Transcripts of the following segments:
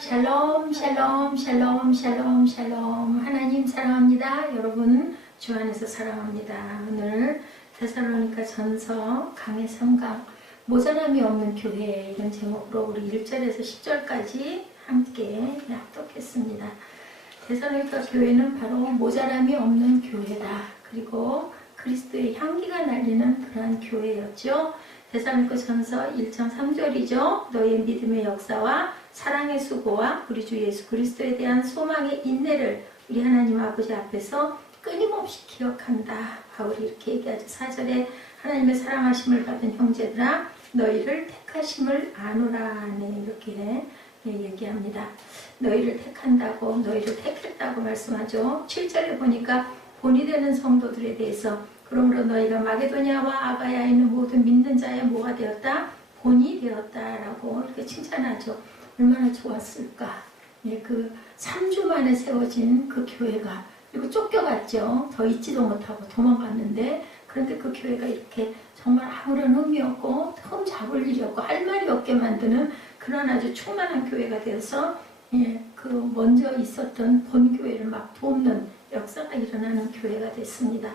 샬롬 샬롬 샬롬 샬롬 샬롬. 하나님 사랑합니다. 여러분 주 안에서 사랑합니다. 오늘 데살로니가 전서 강의 3강 모자람이 없는 교회, 이런 제목으로 우리 1절에서 10절까지 함께 납독했습니다. 데살로니가 교회는 바로 모자람이 없는 교회다. 그리고 그리스도의 향기가 날리는 그러한 교회였죠. 데살로니가 전서 1장 3절이죠. 너의 믿음의 역사와 사랑의 수고와 우리 주 예수 그리스도에 대한 소망의 인내를 우리 하나님 아버지 앞에서 끊임없이 기억한다. 바울이 이렇게 얘기하죠. 4절에 하나님의 사랑하심을 받은 형제들아 너희를 택하심을 아노라. 네, 이렇게 얘기합니다. 너희를 택한다고, 너희를 택했다고 말씀하죠. 7절에 보니까 본이 되는 성도들에 대해서 그러므로 너희가 마게도냐와 아가야에 있는 모든 믿는 자의 뭐가 되었다? 본이 되었다라고 이렇게 칭찬하죠. 얼마나 좋았을까. 예, 그 3주 만에 세워진 그 교회가, 그리고 쫓겨갔죠. 더 있지도 못하고 도망갔는데, 그런데 그 교회가 이렇게 정말 아무런 의미 없고 흠 잡을 일이 없고 할 말이 없게 만드는 그런 아주 충만한 교회가 되어서, 예, 그 먼저 있었던 본 교회를 막 돕는 역사가 일어나는 교회가 됐습니다.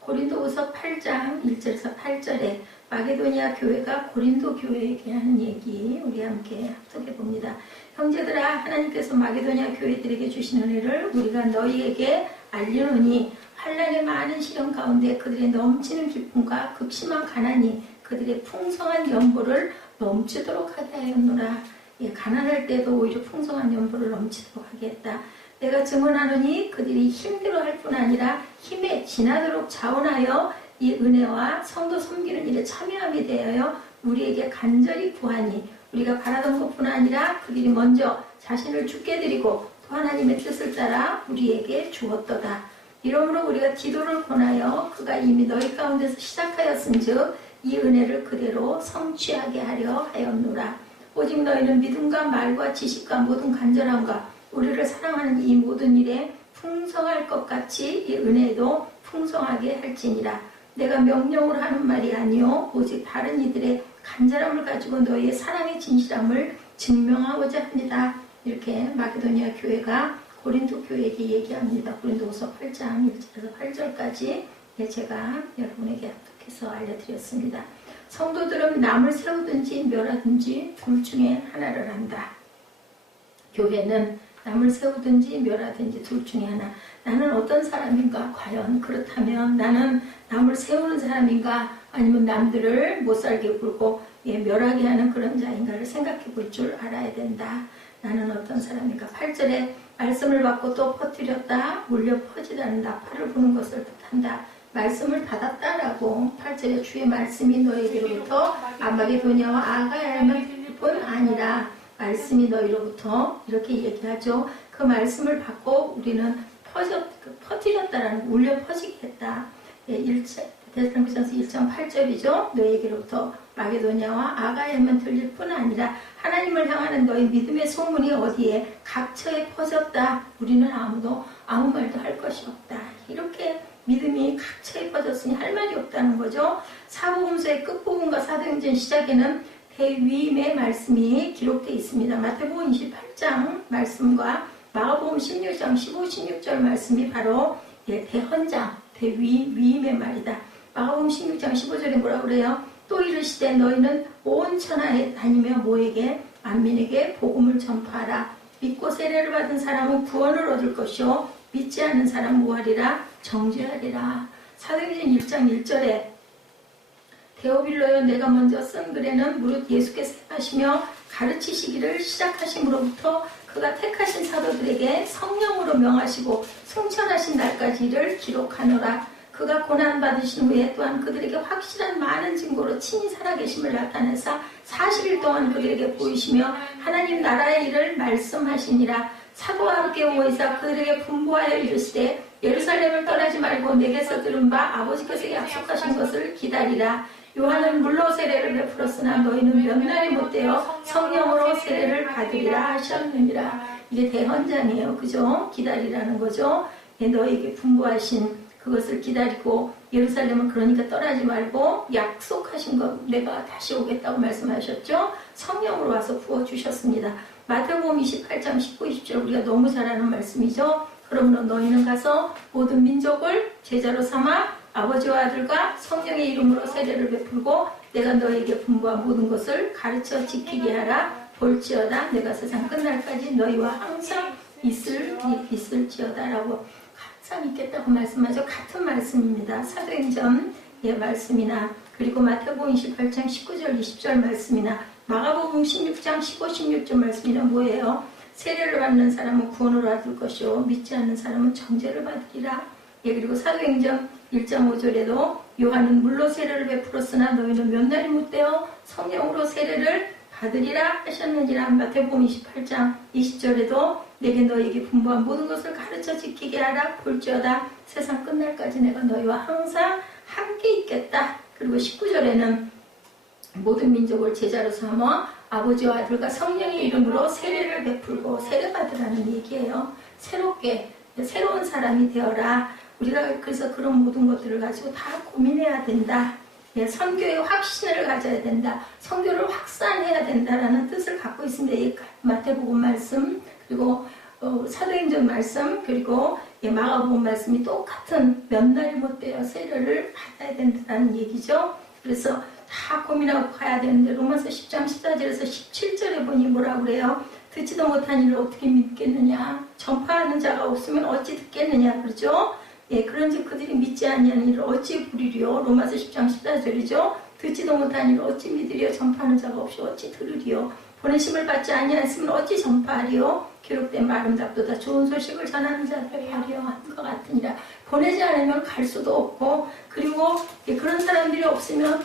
고린도후서 8장 1절에서 8절에 마게도니아 교회가 고린도 교회에게 하는 얘기 우리 함께 합독해 봅니다. 형제들아 하나님께서 마게도니아 교회들에게 주신 은혜를 우리가 너희에게 알리노니 환난의 많은 시련 가운데 그들의 넘치는 기쁨과 극심한 가난이 그들의 풍성한 연보를 넘치도록 하게 하였노라. 예, 가난할 때도 오히려 풍성한 연보를 넘치도록 하게 했다. 내가 증언하노니 그들이 힘들어할 뿐 아니라 힘에 지나도록 자원하여 이 은혜와 성도 섬기는 일에 참여함이 되어 우리에게 간절히 구하니 우리가 바라던 것뿐 아니라 그들이 먼저 자신을 주께 드리고 또 하나님의 뜻을 따라 우리에게 주었도다. 이러므로 우리가 기도를 권하여 그가 이미 너희 가운데서 시작하였은즉 이 은혜를 그대로 성취하게 하려 하였노라. 오직 너희는 믿음과 말과 지식과 모든 간절함과 우리를 사랑하는 이 모든 일에 풍성할 것 같이 이 은혜도 풍성하게 할지니라. 내가 명령으로 하는 말이 아니요 오직 다른 이들의 간절함을 가지고 너희의 사랑의 진실함을 증명하고자 합니다. 이렇게 마게도니아 교회가 고린도 교회에게 얘기합니다. 고린도후서 8장 1절에서 8절까지 제가 여러분에게 합독해서 알려드렸습니다. 성도들은 남을 세우든지 멸하든지 둘 중에 하나를 한다. 교회는 남을 세우든지 멸하든지 둘 중에 하나. 나는 어떤 사람인가? 과연 그렇다면 나는 남을 세우는 사람인가? 아니면 남들을 못살게 굴고 멸하게 하는 그런 자인가를 생각해 볼 줄 알아야 된다. 나는 어떤 사람인가? 8절에 말씀을 받고 또 퍼뜨렸다. 울려 퍼지다는 나팔을 부는 것을 뜻한다. 말씀을 받았다라고 8절에 주의 말씀이 너희에게로부터 마게도냐와 아가야에만 뿐 아니라 말씀이 너희로부터 이렇게 얘기하죠. 그 말씀을 받고 우리는 퍼뜨렸다라는, 울려 퍼지게 했다. 데살로니가전서 1장 8절이죠. 너희에게로부터 마게도냐와 아가야에만 들릴 뿐 아니라 하나님을 향하는 너희 믿음의 소문이 어디에 각처에 퍼졌다. 우리는 아무도 아무 말도 할 것이 없다. 이렇게 믿음이 각처에 퍼졌으니 할 말이 없다는 거죠. 사복음서의 끝부분과 사도행전 시작에는 대위임의 말씀이 기록되어 있습니다. 마태복음 28장 말씀과 마가복음 16장 15, 16절 말씀이 바로 대헌장, 대위임의 말이다. 마가복음 16장 15절에 뭐라고 그래요? 또 이르시되 너희는 온 천하에 다니며 모에게 만민에게 복음을 전파하라. 믿고 세례를 받은 사람은 구원을 얻을 것이요 믿지 않는 사람은 무하리라 정죄하리라. 사도행전 1장 1절에 데오빌로여 내가 먼저 쓴 글에는 무릇 예수께서 하시며 가르치시기를 시작하심으로부터 그가 택하신 사도들에게 성령으로 명하시고 승천하신 날까지 이를 기록하노라. 그가 고난받으신 후에 또한 그들에게 확실한 많은 증거로 친히 살아계심을 나타내사 40일 동안 그들에게 보이시며 하나님 나라의 일을 말씀하시니라. 사도와 함께 오이사 그들에게 분부하여 이르시되 예루살렘을 떠나지 말고 내게서 들은 바 아버지께서 약속하신 것을 기다리라. 요한은 물로 세례를 베풀었으나 너희는 몇 날이 못되어 성령으로 세례를 받으리라 하셨느니라. 이게 대헌장이에요. 그죠? 기다리라는 거죠. 너희에게 분부하신 그것을 기다리고 예루살렘은 그러니까 떠나지 말고 약속하신 것 내가 다시 오겠다고 말씀하셨죠. 성령으로 와서 부어주셨습니다. 마태복음 28장 19, 20절 우리가 너무 잘 아는 말씀이죠. 그러므로 너희는 가서 모든 민족을 제자로 삼아 아버지와 아들과 성령의 이름으로 세례를 베풀고 내가 너희에게 분부한 모든 것을 가르쳐 지키게 하라. 볼지어다 내가 세상 끝날까지 너희와 항상 있을지어다 라고 항상 있겠다고 말씀하죠. 같은 말씀입니다. 사도행전의 말씀이나 그리고 마태복음 28장 19절 20절 말씀이나 마가복음 16장 15, 16절 말씀이나 뭐예요? 세례를 받는 사람은 구원을 얻을 것이요 믿지 않는 사람은 정죄를 받으리라. 예, 그리고 사도행전 1장 5절에도 요한은 물로 세례를 베풀었으나 너희는 몇 날이 못되어 성령으로 세례를 받으리라 하셨느니라. 마태복음 28장 20절에도 내게 너희에게 분부한 모든 것을 가르쳐 지키게 하라. 볼지어다 세상 끝날까지 내가 너희와 항상 함께 있겠다. 그리고 19절에는 모든 민족을 제자로 삼아 아버지와 아들과 성령의 이름으로 세례를 베풀고 세례받으라는 얘기예요. 새롭게 새로운 사람이 되어라. 우리가 그래서 그런 모든 것들을 가지고 다 고민해야 된다. 예, 선교의 확신을 가져야 된다. 선교를 확산해야 된다라는 뜻을 갖고 있습니다. 이 마태복음 말씀 그리고 사도행전 말씀 그리고 마가복음 말씀이 똑같은 몇 날이 못되어 세례를 받아야 된다는 얘기죠. 그래서 다 고민하고 가야 되는데 로마서 10장 14절에서 17절에 보니 뭐라고 그래요? 듣지도 못한 일을 어떻게 믿겠느냐? 전파하는 자가 없으면 어찌 듣겠느냐? 그렇죠? 예, 그런즉 그들이 믿지 아니하는 일을 어찌 부리리요? 로마서 10장 14절이죠. 듣지도 못한 일을 어찌 믿으리요? 전파하는 자가 없이 어찌 들으리요? 보내심을 받지 아니하였으면 어찌 전파하리요? 기록된 아름답도다 좋은 소식을 전하는 자들이 하려 하는 것 같으니라. 보내지 않으면 갈 수도 없고 그리고 그런 사람들이 없으면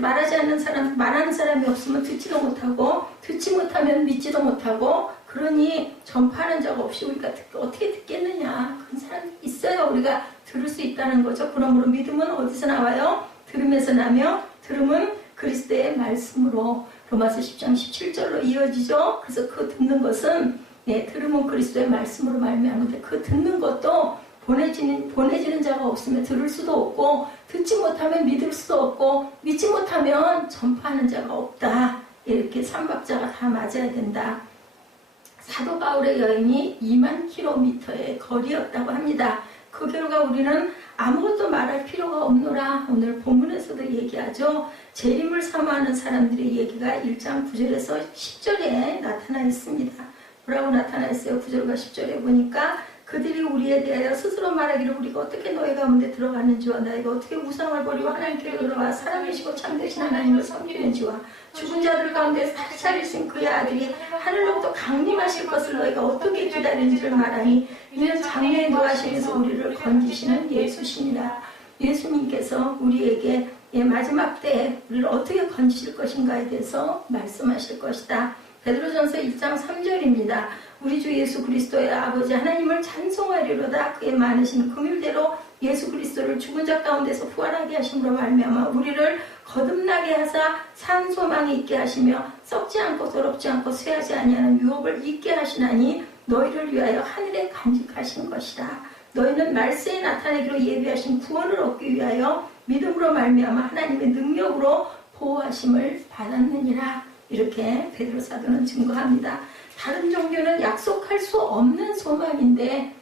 말하지 않는 사람, 말하는 사람이 없으면 듣지도 못하고 듣지 못하면 믿지도 못하고 그러니 전파하는 자가 없이 우리가 어떻게 듣겠느냐. 그런 사람이 있어야 우리가 들을 수 있다는 거죠. 그러므로 믿음은 어디서 나와요? 들음에서 나며 들음은 그리스도의 말씀으로 로마서 10장 17절로 이어지죠. 그래서 그 듣는 것은 들음은 그리스도의 말씀으로 말미암는데 그 듣는 것도 보내지는 자가 없으면 들을 수도 없고 듣지 못하면 믿을 수도 없고 믿지 못하면 전파하는 자가 없다. 이렇게 삼박자가 다 맞아야 된다. 사도 바울의 여행이 2만 킬로미터의 거리였다고 합니다. 그 결과 우리는 아무것도 말할 필요가 없노라. 오늘 본문에서도 얘기하죠. 재림을 사모하는 사람들의 얘기가 1장 9절에서 10절에 나타나 있습니다. 뭐라고 나타나 있어요? 9절과 10절에 보니까 그들이 우리에 대하여 스스로 말하기를 우리가 어떻게 너희 가운데 들어갔는지와 너희가 어떻게 우상을 버리고 하나님께 들어와 사람이시고 참되신 하나님을 섬기는지와 죽은 자들 가운데서 다시 차리신 그의 아들이 하늘로부터 강림하실 것을 너희가 어떻게 기다리는지를 말하니 이는 장래에 노하시면서 우리를 건지시는 예수시니라. 예수님께서 우리에게 마지막 때에 우리를 어떻게 건지실 것인가에 대해서 말씀하실 것이다. 베드로전서 1장 3절입니다. 우리 주 예수 그리스도의 아버지 하나님을 찬송하리로다. 그의 많으신 긍휼대로 예수 그리스도를 죽은 자 가운데서 부활하게 하심으로 말미암아 우리를 거듭나게 하사 산 소망이 있게 하시며 썩지 않고 더럽지 않고 쇠하지 아니하는 유업을 잊게 하시나니 너희를 위하여 하늘에 간직하신 것이라. 너희는 말세에 나타내기로 예비하신 구원을 얻기 위하여 믿음으로 말미암아 하나님의 능력으로 보호하심을 받았느니라. 이렇게 베드로 사도는 증거합니다. 다른 종교는 약속할 수 없는 소망인데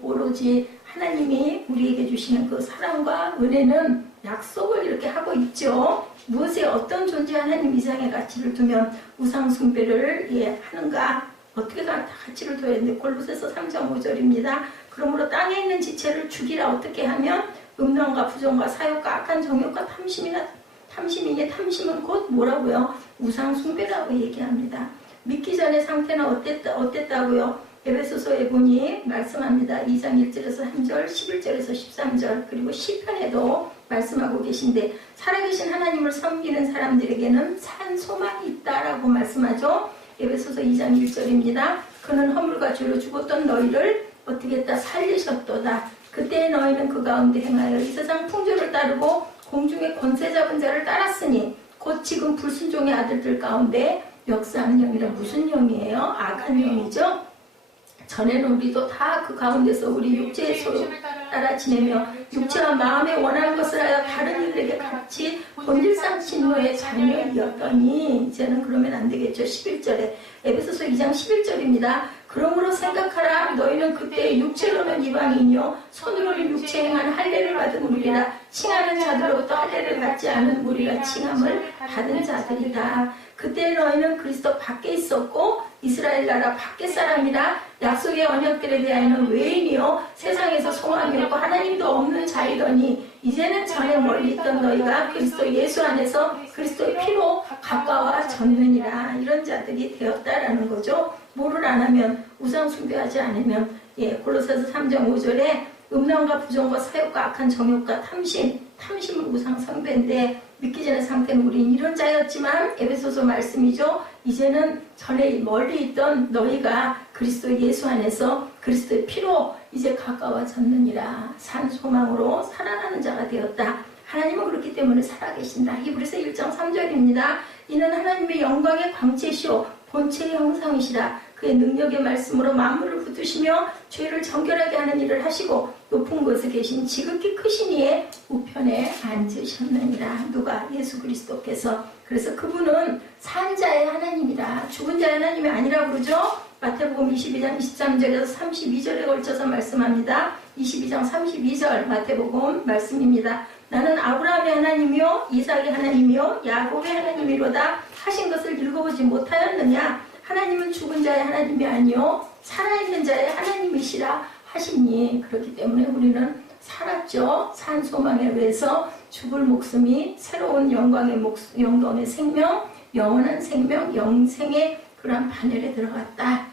오로지 하나님이 우리에게 주시는 그 사랑과 은혜는 약속을 이렇게 하고 있죠. 무엇에 어떤 존재 하나님 이상의 가치를 두면 우상 숭배를 하는가? 어떻게 가치를 둬야 되는데 골로새서 3장 5절입니다. 그러므로 땅에 있는 지체를 죽이라. 어떻게 하면 음란과 부정과 사욕과 악한 정욕과 탐심이니 탐심은 곧 뭐라고요? 우상 숭배라고 얘기합니다. 믿기 전의 상태는 어땠다고요? 에베소서에 보니 말씀합니다. 2장 1절에서 3절, 11절에서 13절 그리고 시편에도 말씀하고 계신데 살아계신 하나님을 섬기는 사람들에게는 산 소망이 있다라고 말씀하죠. 에베소서 2장 1절입니다. 그는 허물과 죄로 죽었던 너희를 어떻게 했다? 살리셨도다. 그때 너희는 그 가운데 행하여 이 세상 풍조를 따르고 공중의 권세 잡은 자를 따랐으니 곧 지금 불순종의 아들들 가운데 역사하는 영이라. 무슨 영이에요? 악한 영이죠. 전에는 우리도 다 그 가운데서 우리 육체의 소욕 따라 지내며 육체와 마음에 원하는 것을 하여 다른 이들에게 같이 본질상 진노의 자녀이었더니 이제는 그러면 안 되겠죠. 11절에 에베소서 2장 11절입니다. 그러므로 생각하라. 너희는 그때 육체로는 이방인이요 손으로는 육체 행한 할례를 받은 무리라. 칭하는 자들로부터 할례를 받지 않은 무리라. 칭함을 받은 자들이다. 그때 너희는 그리스도 밖에 있었고 이스라엘 나라 밖에 사람이라. 약속의 언약들에 대하여는 외인이요 세상에서 소망이 없고 하나님도 없는 자이더니 이제는 전에 멀리 있던 너희가 그리스도 예수 안에서 그리스도의 피로 가까워졌느니라. 이런 자들이 되었다라는 거죠. 뭐를 안 하면, 우상 숭배하지 않으면, 골로새서 3장 5절에 음란과 부정과 사욕과 악한 정욕과 탐심은 우상 숭배인데 믿기 전의 상태는 우린 이런 자였지만 에베소서 말씀이죠. 이제는 전에 멀리 있던 너희가 그리스도 예수 안에서 그리스도의 피로 이제 가까워졌느니라. 산 소망으로 살아나는 자가 되었다. 하나님은 그렇기 때문에 살아계신다. 히브리서 1장 3절입니다. 이는 하나님의 영광의 광채시오 본체의 형상이시라. 그의 능력의 말씀으로 만물을 붙드시며 죄를 정결하게 하는 일을 하시고 높은 곳에 계신 지극히 크신 이의 우편에 앉으셨느니라. 누가? 예수 그리스도께서. 그래서 그분은 산 자의 하나님이라. 죽은 자의 하나님이 아니라 그러죠. 마태복음 22장 23절에서 32절에 걸쳐서 말씀합니다. 22장 32절 마태복음 말씀입니다. 나는 아브라함의 하나님이요 이삭의 하나님이요 야곱의 하나님이로다 하신 것을 읽어보지 못하였느냐. 하나님은 죽은 자의 하나님이 아니요 살아있는 자의 하나님이시라 하시니. 그렇기 때문에 우리는 살았죠. 산 소망에 의해서 죽을 목숨이 새로운 영광의 생명, 영원한 생명, 영생의 그러한 반열에 들어갔다.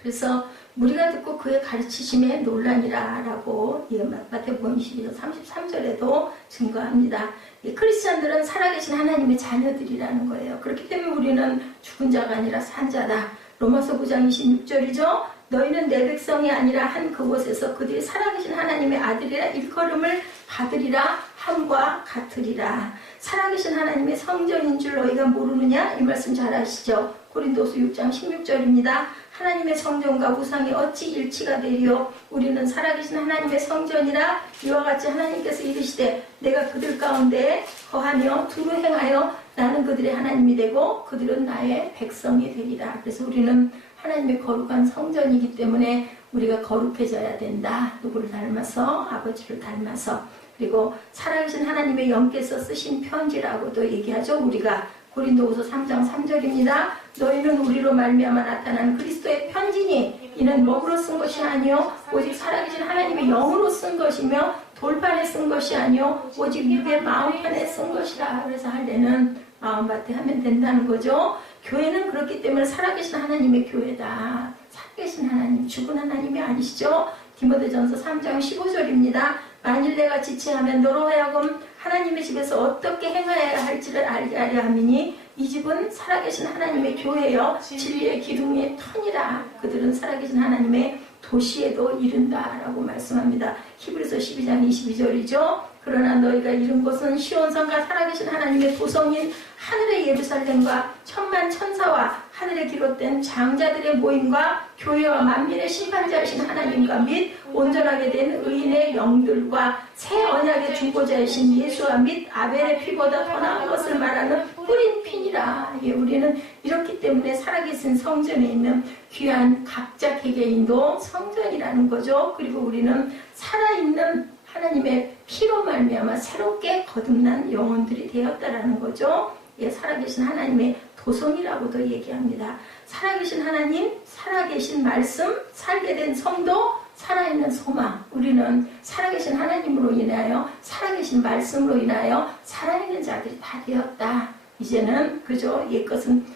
그래서 우리가 듣고 그의 가르치심에 놀라니라 라고 마태복음 22장 33절에도 증거합니다. 크리스찬들은 살아계신 하나님의 자녀들이라는 거예요. 그렇기 때문에 우리는 죽은 자가 아니라 산 자다. 로마서 9장 26절이죠. 너희는 내 백성이 아니라 한 그곳에서 그들이 살아계신 하나님의 아들이라 일컬음을 받으리라 함과 같으리라. 살아계신 하나님의 성전인 줄 너희가 모르느냐? 이 말씀 잘 아시죠? 고린도서 6장 16절입니다. 하나님의 성전과 우상이 어찌 일치가 되리요? 우리는 살아계신 하나님의 성전이라. 이와 같이 하나님께서 이르시되 내가 그들 가운데 거하며 두루 행하여 나는 그들의 하나님이 되고 그들은 나의 백성이 되리라. 그래서 우리는 하나님의 거룩한 성전이기 때문에 우리가 거룩해져야 된다. 누구를 닮아서? 아버지를 닮아서. 그리고 살아계신 하나님의 영께서 쓰신 편지라고도 얘기하죠. 우리가 고린도후서 3장 3절입니다. 너희는 우리로 말미암아 나타난 그리스도의 편지니 이는 먹으로 쓴 것이 아니요 오직 살아계신 하나님의 영으로 쓴 것이며 돌판에 쓴 것이 아니요 오직 육의 마음판에 쓴 것이라. 그래서 할례는 마음밭에 하면 된다는 거죠. 교회는 그렇기 때문에 살아계신 하나님의 교회다. 살아계신 하나님, 죽은 하나님이 아니시죠. 디모데전서 3장 15절입니다. 만일 내가 지체하면 너로 하여금 하나님의 집에서 어떻게 행하여야 할지를 알게 하려 함이니 이 집은 살아계신 하나님의 교회여 진리의 기둥의 터니라. 그들은 살아계신 하나님의 도시에도 이른다라고 말씀합니다. 히브리서 12장 22절이죠. 그러나 너희가 이른 곳은 시온성과 살아계신 하나님의 도성인 하늘의 예루살렘과 천만 천사와 하늘에 기록된 장자들의 모임과 교회와 만민의 심판자이신 하나님과 및 온전하게 된 의인의 영들과 새 언약의 중보자이신 예수와 및 아벨의 피보다 더 나은 것을 말하는 뿌린 핀이라. 우리는 이렇기 때문에 살아계신 성전에 있는 귀한 각자 개개인도 성전이라는 거죠. 그리고 우리는 살아있는 하나님의 피로 말미암아 새롭게 거듭난 영혼들이 되었다라는 거죠. 살아계신 하나님의 도성이라고도 얘기합니다. 살아계신 하나님, 살아계신 말씀, 살게 된 성도, 살아있는 소망. 우리는 살아계신 하나님으로 인하여, 살아계신 말씀으로 인하여 살아있는 자들이 다 되었다. 이제는 그죠? 옛것은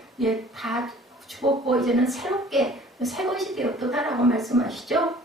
다 죽었고 이제는 새롭게 새 것이 되었다라고 말씀하시죠.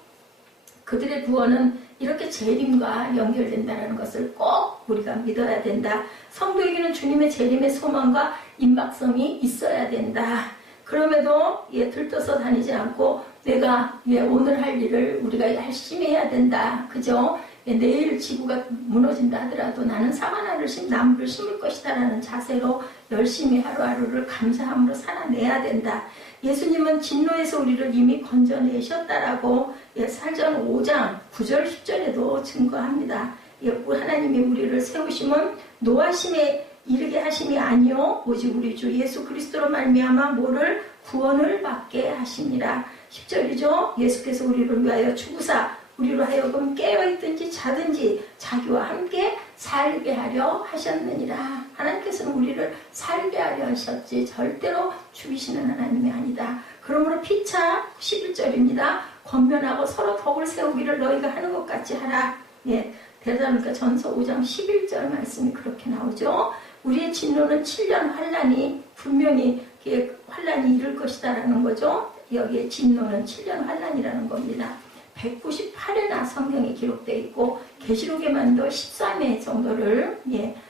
그들의 구원은 이렇게 재림과 연결된다는 것을 꼭 우리가 믿어야 된다. 성도에게는 주님의 재림의 소망과 임박성이 있어야 된다. 그럼에도 들떠서 다니지 않고 내가 오늘 할 일을 우리가 열심히 해야 된다. 그죠? 내일 지구가 무너진다 하더라도 나는 사과나무를 나무를 심을 것이다 라는 자세로 열심히 하루하루를 감사함으로 살아내야 된다. 예수님은 진노에서 우리를 이미 건져내셨다라고 사전 5장 9절 10절에도 증거합니다. 하나님이 우리를 세우심은 노하심에 이르게 하심이 아니요 오직 우리 주 예수 그리스도로 말미암아 뭐를 구원을 받게 하심이라. 10절이죠. 예수께서 우리를 위하여 죽으사 우리로 하여금 깨어있든지 자든지 자기와 함께 살게 하려 하셨느니라. 하나님께서는 우리를 살게 하려 하셨지 절대로 죽이시는 하나님이 아니다. 그러므로 피차 11절입니다. 권면하고 서로 덕을 세우기를 너희가 하는 것 같이 하라. 데살로니가 전서 5장 11절 말씀이 그렇게 나오죠. 우리의 진노는 7년 환란이 분명히 환란이 이를 것이다 라는 거죠. 여기에 진노는 7년 환란이라는 겁니다. 198회나 성경에 기록되어 있고 계시록에만도 13회 정도를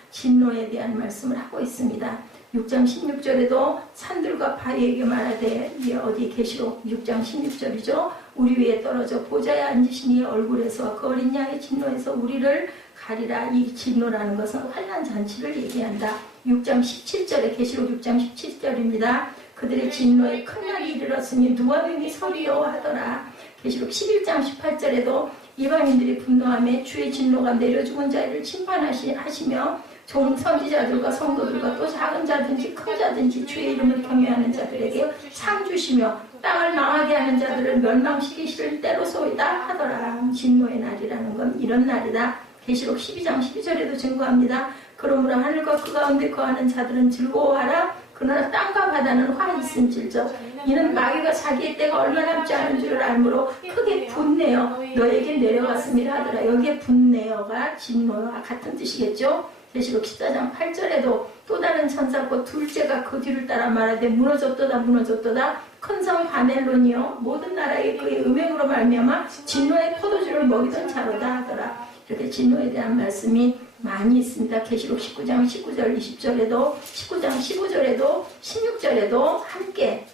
진노에 대한 말씀을 하고 있습니다. 6장 16절에도 산들과 바위에게 말하되 어디 계시록 6장 16절이죠. 우리 위에 떨어져 보좌에 앉으신 이의 얼굴에서 그 어린 양의 진노에서 우리를 가리라. 이 진노라는 것은 환난 잔치를 얘기한다. 6장 17절에 계시록 6장 17절입니다. 그들의 진노에 큰 날이 이르렀으니 누가 능히 서리요 하더라. 계시록 11장 18절에도 이방인들이 분노하며 주의 진노가 내려 죽은 자를 심판하시며 좋은 선지자들과 성도들과 또 작은 자든지 큰 자든지 주의 이름을 경외하는 자들에게 상 주시며 땅을 망하게 하는 자들을 멸망시키실 때로소이다 하더라. 진노의 날이라는 건 이런 날이다. 계시록 12장 12절에도 증거합니다. 그러므로 하늘과 그 가운데 거하는 자들은 즐거워하라. 그러나 땅과 바다는 화 있은질적 이는 마귀가 자기의 때가 얼마 남지 않은 줄을 알므로 크게 분내어 너에게 내려갔습니다 하더라. 여기에 분내어가 진노와 같은 뜻이겠죠. 계시록 14장 8절에도 또 다른 천사고 둘째가 그 뒤를 따라 말하되 무너졌도다 무너졌도다 큰 성 바벨론이여 모든 나라에 그의 음행으로 말미암아 진노의 포도주를 먹이던 자로다 하더라. 이렇게 진노에 대한 말씀이 많이 있습니다. 계시록 19장 19절 20절에도 19장 15절에도 16절에도 함께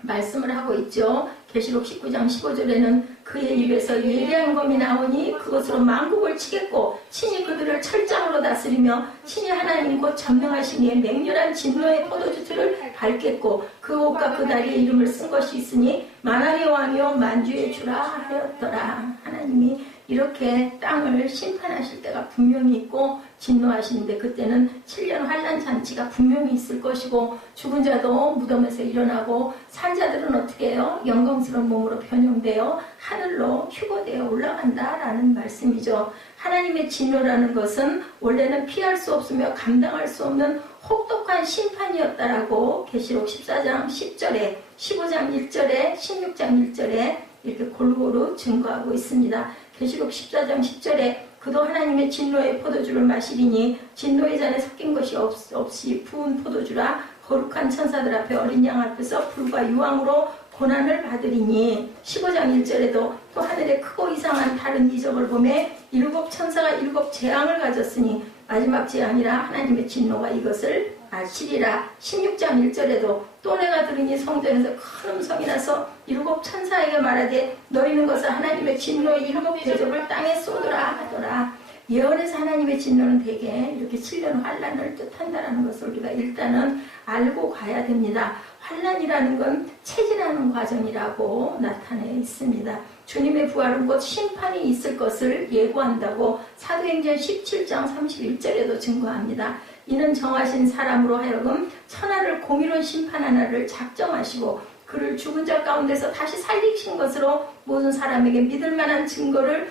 말씀을 하고 있죠. 계시록 19장 15절에는 그의 입에서 예리한 검이 나오니 그것으로 만국을 치겠고 친히 그들을 철장으로 다스리며 친히 하나님 곧 전능하신 이의 맹렬한 진노의 포도주를 밟겠고 그 옷과 그 다리에 이름을 쓴 것이 있으니 만왕의 왕이요 만주의 주라 하였더라. 하나님이 이렇게 땅을 심판하실 때가 분명히 있고 진노하시는데 그때는 7년 환난 잔치가 분명히 있을 것이고 죽은 자도 무덤에서 일어나고 산 자들은 어떻게 해요? 영광스러운 몸으로 변형되어 하늘로 휴거되어 올라간다라는 말씀이죠. 하나님의 진노라는 것은 원래는 피할 수 없으며 감당할 수 없는 혹독한 심판이었다라고 계시록 14장 10절에 15장 1절에 16장 1절에 이렇게 골고루 증거하고 있습니다. 계시록 14장 10절에 그도 하나님의 진노의 포도주를 마시리니 진노의 잔에 섞인 것이 없이 부은 포도주라 거룩한 천사들 앞에 어린 양 앞에서 불과 유황으로 고난을 받으리니 15장 1절에도 또 하늘에 크고 이상한 다른 이적을 보매 7 천사가 7 재앙을 가졌으니 마지막 재앙이라 하나님의 진노가 이것을 아시리라. 16장 1절에도 또 내가 들으니 성전에서 큰 음성이 나서 7 천사에게 말하되 너희는 것을 하나님의 진노의 7 대접을 땅에 쏟으라 하더라. 예언에서 하나님의 진노는 대개 이렇게 7년 환란을 뜻한다는 것을 우리가 일단은 알고 가야 됩니다. 환란이라는 건 체질하는 과정이라고 나타내 있습니다. 주님의 부활은 곧 심판이 있을 것을 예고한다고 사도행전 17장 31절에도 증거합니다. 이는 정하신 사람으로 하여금 천하를 공의로운 심판 하나를 작정하시고 그를 죽은 자 가운데서 다시 살리신 것으로 모든 사람에게 믿을 만한 증거를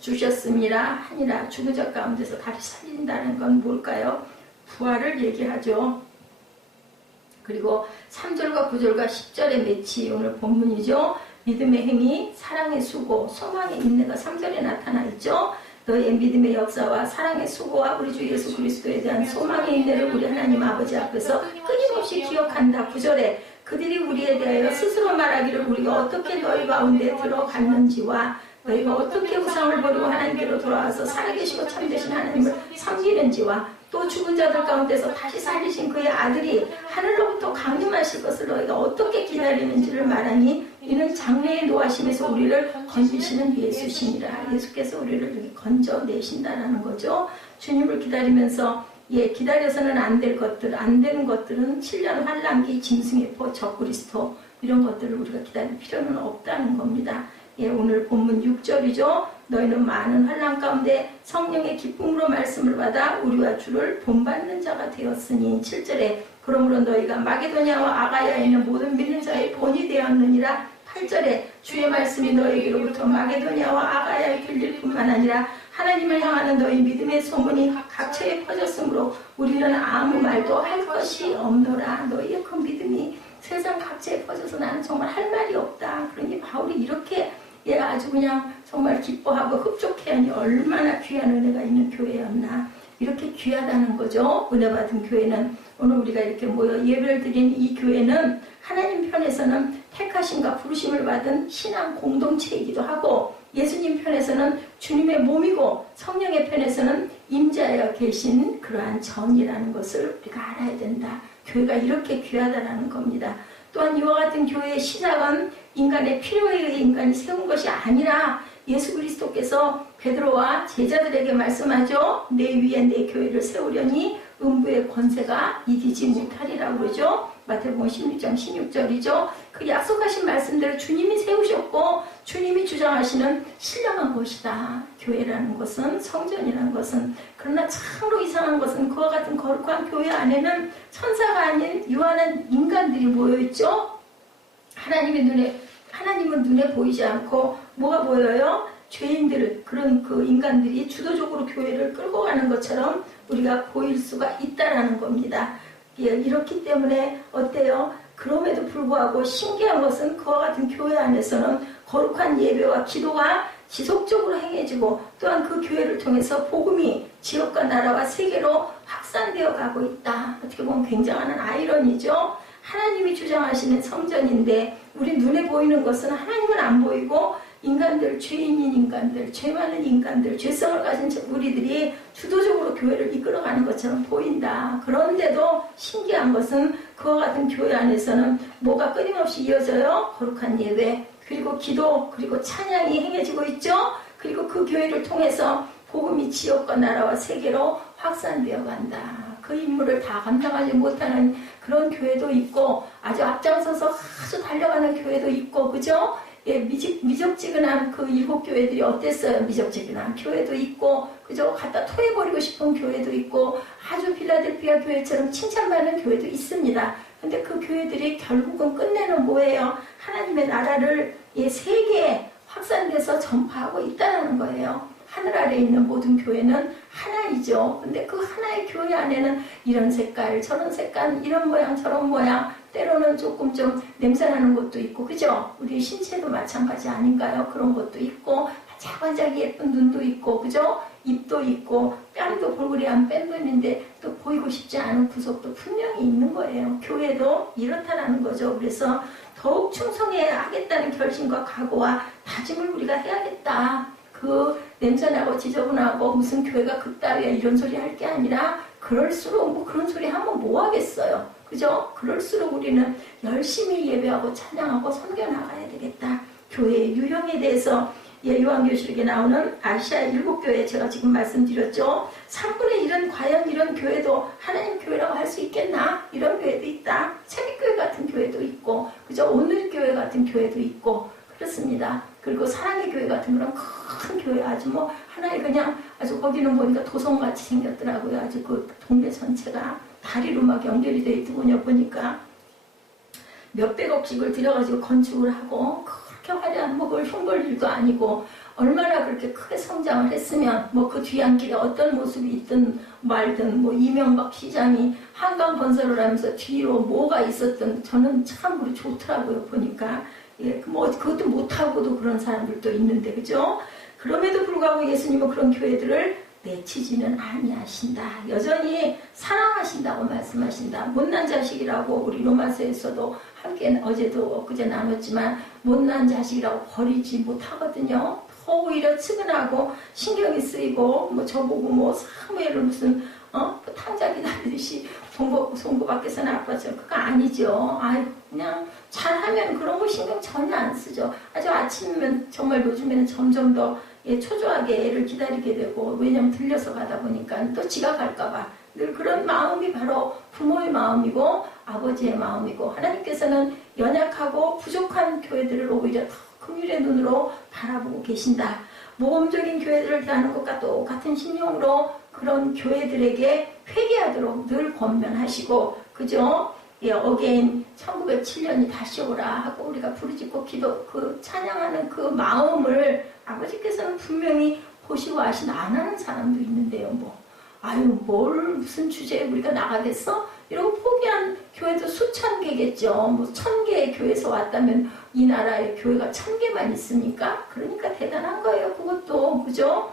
주셨음이라 하니라. 죽은 자 가운데서 다시 살린다는 건 뭘까요? 부활을 얘기하죠. 그리고 3절과 9절과 10절의 매치 오늘 본문이죠. 믿음의 행위, 사랑의 수고, 소망의 인내가 3절에 나타나 있죠. 너희의 믿음의 역사와 사랑의 수고와 우리 주 예수 그리스도에 대한 소망의 인내를 우리 하나님 아버지 앞에서 끊임없이 기억한다. 9절에 그들이 우리에 대하여 스스로 말하기를 우리가 어떻게 너희 가운데 들어갔는지와 너희가 어떻게 우상을 버리고 하나님께로 돌아와서 살아계시고 참되신 하나님을 섬기는지와 또 죽은 자들 가운데서 다시 살리신 그의 아들이 하늘로부터 강림하실 것을 너희가 어떻게 기다리는지를 말하니 이는 장래의 노하심에서 우리를 건지시는 예수시니라. 예수께서 우리를 이렇게 건져내신다라는 거죠. 주님을 기다리면서 기다려서는 안 될 것들, 안 되는 것들은 7년 환란기, 짐승의 포, 적그리스도 이런 것들을 우리가 기다릴 필요는 없다는 겁니다. 오늘 본문 6절이죠. 너희는 많은 환난 가운데 성령의 기쁨으로 말씀을 받아 우리와 주를 본받는 자가 되었으니 7절에 그러므로 너희가 마게도냐와 아가야에 있는 모든 믿는 자의 본이 되었느니라. 8절에 주의 말씀이 너희에게로부터 마게도냐와 아가야에 들릴 뿐만 아니라 하나님을 향하는 너희 믿음의 소문이 각처에 퍼졌으므로 우리는 아무 말도 할 것이 없노라. 너희의 그 믿음이 세상 각처에 퍼져서 나는 정말 할 말이 없다. 그러니 바울이 이렇게 아주 그냥 정말 기뻐하고 흡족해하니 얼마나 귀한 은혜가 있는 교회였나. 이렇게 귀하다는 거죠. 은혜 받은 교회는. 오늘 우리가 이렇게 모여 예배를 드린 이 교회는 하나님 편에서는 택하심과 부르심을 받은 신앙 공동체이기도 하고 예수님 편에서는 주님의 몸이고 성령의 편에서는 임자하여 계신 그러한 전이라는 것을 우리가 알아야 된다. 교회가 이렇게 귀하다라는 겁니다. 또한 이와 같은 교회의 시작은 인간의 필요에 의해 인간이 세운 것이 아니라 예수 그리스도께서 베드로와 제자들에게 말씀하죠. 내 위에 내 교회를 세우려니 음부의 권세가 이기지 못하리라고 그러죠. 마태복음 16장 16절이죠. 그 약속하신 말씀대로 주님이 세우셨고 주님이 주장하시는 신령한 것이다. 교회라는 것은, 성전이라는 것은. 그러나 참으로 이상한 것은 그와 같은 거룩한 교회 안에는 천사가 아닌 유한한 인간들이 모여있죠. 하나님은 눈에 보이지 않고 뭐가 보여요? 죄인들, 그런 그 인간들이 주도적으로 교회를 끌고 가는 것처럼 우리가 보일 수가 있다라는 겁니다. 이렇기 때문에 어때요? 그럼에도 불구하고 신기한 것은 그와 같은 교회 안에서는 거룩한 예배와 기도가 지속적으로 행해지고 또한 그 교회를 통해서 복음이 지역과 나라와 세계로 확산되어 가고 있다. 어떻게 보면 굉장한 아이러니죠. 하나님이 주장하시는 성전인데 우리 눈에 보이는 것은 하나님은 안 보이고 인간들, 죄인인 인간들, 죄 많은 인간들, 죄성을 가진 우리들이 주도적으로 교회를 이끌어가는 것처럼 보인다. 그런데도 신기한 것은 그와 같은 교회 안에서는 뭐가 끊임없이 이어져요? 거룩한 예배, 그리고 기도, 그리고 찬양이 행해지고 있죠. 그리고 그 교회를 통해서 복음이 지역과 나라와 세계로 확산되어 간다. 그 임무를 다 감당하지 못하는 그런 교회도 있고 아주 앞장서서 아주 달려가는 교회도 있고 그죠? 미적지근한 그 7교회들이 어땠어요? 미적지근한 교회도 있고 그죠? 갖다 토해버리고 싶은 교회도 있고 아주 필라델피아 교회처럼 칭찬받는 교회도 있습니다. 근데 그 교회들이 결국은 끝내는 뭐예요? 하나님의 나라를 세계에 확산돼서 전파하고 있다는 거예요. 하늘 아래에 있는 모든 교회는 하나이죠. 근데 그 하나의 교회 안에는 이런 색깔, 저런 색깔, 이런 모양, 저런 모양, 때로는 조금 좀 냄새나는 것도 있고, 그죠? 우리 신체도 마찬가지 아닌가요? 그런 것도 있고, 반짝반짝 예쁜 눈도 있고, 그죠? 입도 있고, 뺨도 볼그레한 뺨눈인데 또 보이고 싶지 않은 구석도 분명히 있는 거예요. 교회도 이렇다라는 거죠. 그래서 더욱 충성해야 하겠다는 결심과 각오와 다짐을 우리가 해야겠다. 그 냄새나고 지저분하고 무슨 교회가 그따위야 이런 소리 할 게 아니라 그럴수록 뭐 그런 소리 하면 뭐 하겠어요. 그죠? 그럴수록 우리는 열심히 예배하고 찬양하고 섬겨나가야 되겠다. 교회의 유형에 대해서 요한계시록에 나오는 아시아 7교회 제가 지금 말씀드렸죠. 3분의 1은 과연 이런 교회도 하나님 교회라고 할 수 있겠나? 이런 교회도 있다. 새벽교회 같은 교회도 있고 그죠? 오늘교회 같은 교회도 있고 그렇습니다. 그리고 사랑의 교회 같은 그런 큰 교회 아주 뭐 하나의 그냥 아주 거기는 보니까 도성같이 생겼더라고요. 아주 그 동네 전체가 다리로 막 연결이 돼 있더군요. 보니까 몇백억씩을 들여가지고 건축을 하고 그렇게 화려한 뭐 그걸 흉볼 일도 아니고 얼마나 그렇게 크게 성장을 했으면 뭐 그 뒤안길에 어떤 모습이 있든 말든 뭐 이명박 시장이 한강 건설을 하면서 뒤로 뭐가 있었든 저는 참으로 좋더라고요. 보니까 뭐 그것도 못하고도 그런 사람들도 있는데 그죠? 그럼에도 불구하고 예수님은 그런 교회들을 내치지는 아니하신다. 여전히 사랑하신다고 말씀하신다. 못난 자식이라고 우리 로마서에서도 함께 어제도 엊그제 나눴지만 못난 자식이라고 버리지 못하거든요. 더 오히려 측은하고 신경이 쓰이고 뭐 저보고 뭐 사무엘을 무슨 탕자 기다리듯이 송구 밖에서는 아빠처럼 그거 아니죠. 아유, 그냥 잘하면 그런 거 신경 전혀 안 쓰죠. 아주 아침이면 정말 요즘에는 점점 더 초조하게 애를 기다리게 되고, 왜냐면 들려서 가다 보니까 또 지가 갈까봐 늘 그런 마음이 바로 부모의 마음이고 아버지의 마음이고, 하나님께서는 연약하고 부족한 교회들을 오히려 더 긍휼의 눈으로 바라보고 계신다. 모범적인 교회들을 대하는 것과 똑같은 심령으로 그런 교회들에게 회개하도록 늘 권면하시고, 그죠? 어게인 1907년이 다시 오라 하고 우리가 부르짖고 찬양하는 그 마음을 아버지께서는 분명히 보시고 안 하는 사람도 있는데요. 무슨 주제에 우리가 나가겠어? 이러고 포기한 교회도 수천 개겠죠. 1000개의 교회에서 왔다면 이 나라에 교회가 1000개만 있습니까? 그러니까 대단한 거예요. 그것도, 그죠?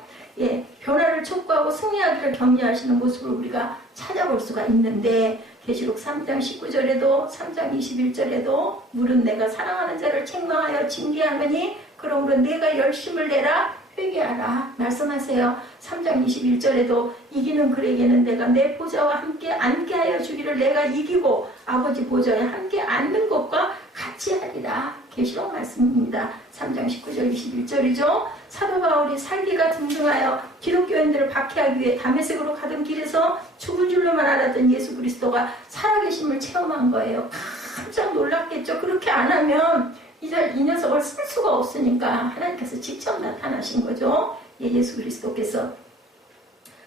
변화를 촉구하고 승리하기를 격려하시는 모습을 우리가 찾아볼 수가 있는데, 계시록 3장 19절에도 3장 21절에도 물은 내가 사랑하는 자를 책망하여 징계하느니 그러므로 내가 열심을 내라 회개하라 말씀하세요. 3장 21절에도 이기는 그에게는 내가 내 보좌와 함께 앉게 하여 주기를 내가 이기고 아버지 보좌에 함께 앉는 것과 같이 하리라. 계시록 말씀입니다. 3장 19절 21절이죠. 사도 바울이 살기가 등등하여 기독교인들을 박해하기 위해 다메섹으로 가던 길에서 죽은 줄로만 알았던 예수 그리스도가 살아계심을 체험한 거예요. 깜짝 놀랐겠죠. 그렇게 안 하면 이 녀석을 쓸 수가 없으니까 하나님께서 직접 나타나신 거죠. 예수 그리스도께서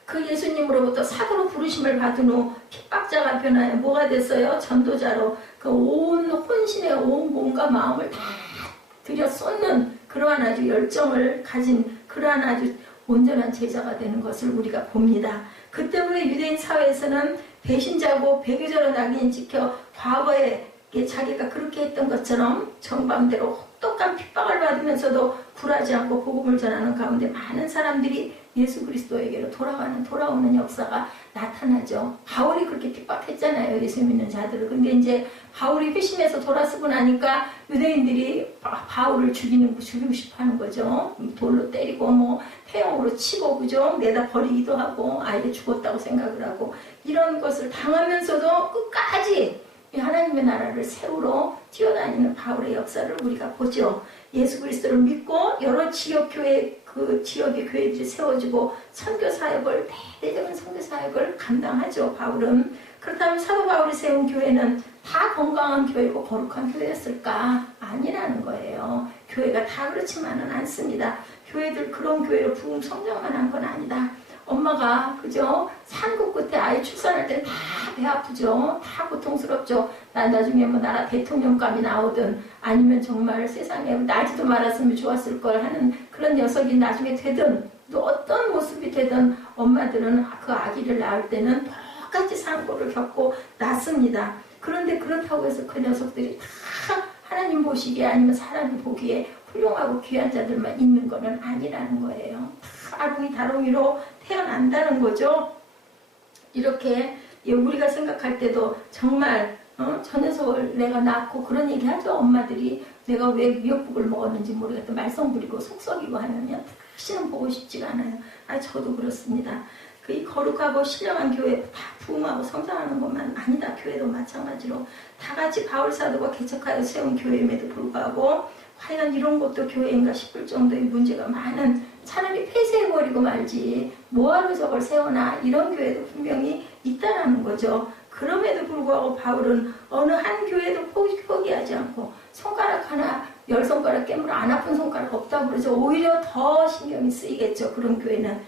그 예수님으로부터 사도로 부르심을 받은 후 핍박자가 변하여 뭐가 됐어요? 전도자로 그 온 혼신의 온 몸과 마음을 다 들여 쏟는 그러한 아주 열정을 가진 그러한 아주 온전한 제자가 되는 것을 우리가 봅니다. 그 때문에 유대인 사회에서는 배신자고 배교자로 낙인 찍혀 과거에 자기가 그렇게 했던 것처럼 정반대로 혹독한 핍박을 받으면서도 굴하지 않고 복음을 전하는 가운데 많은 사람들이 예수 그리스도에게로 돌아오는 역사가 나타나죠. 바울이 그렇게 핍박했잖아요. 예수 믿는 자들을. 근데 이제 바울이 회심해서 돌아서고 나니까 유대인들이 바울을 죽이고 싶어 하는 거죠. 돌로 때리고 태형으로 치고, 그죠? 내다 버리기도 하고 아예 죽었다고 생각을 하고, 이런 것을 당하면서도 끝까지 하나님의 나라를 세우러 뛰어다니는 바울의 역사를 우리가 보죠. 예수 그리스도를 믿고 여러 지역교회, 그 지역의 교회들이 세워지고 선교사역을, 대대적인 선교사역을 감당하죠. 바울은. 그렇다면 사도 바울이 세운 교회는 다 건강한 교회고 거룩한 교회였을까? 아니라는 거예요. 교회가 다 그렇지만은 않습니다. 교회들 그런 교회로 부흥 성장만 한 건 아니다. 엄마가, 그죠? 산국 끝에 아이 출산할 때 다 배 아프죠? 다 고통스럽죠? 나중에 나라 대통령감이 나오든 아니면 정말 세상에 나지도 말았으면 좋았을 걸 하는 그런 녀석이 나중에 되든, 또 어떤 모습이 되든 엄마들은 그 아기를 낳을 때는 똑같이 산고를 겪고 낳습니다. 그런데 그렇다고 해서 그 녀석들이 다 하나님 보시기에 아니면 사람이 보기에 훌륭하고 귀한 자들만 있는 거는 아니라는 거예요. 다 아롱이 다롱이로 태어난다는 거죠. 이렇게 우리가 생각할 때도 정말 저 녀석을 내가 낳고 그런 얘기 하죠. 엄마들이 내가 왜 미역국을 먹었는지 모르겠다 말썽 부리고 속썩이고 하면 다시는 보고 싶지가 않아요. 저도 그렇습니다. 이 거룩하고 신령한 교회 다 부흥하고 성장하는 것만 아니다. 교회도 마찬가지로 다 같이 바울 사도가 개척하여 세운 교회임에도 불구하고 과연 이런 것도 교회인가 싶을 정도의 문제가 많은, 차라리 폐쇄해버리고 말지 뭐하러 저걸 세우나, 이런 교회도 분명히 있다라는 거죠. 그럼에도 불구하고 바울은 어느 한 교회도 포기하지 않고 손가락 하나 10손가락 깨물어 안 아픈 손가락 없다고 그러죠. 오히려 더 신경이 쓰이겠죠. 그런 교회는.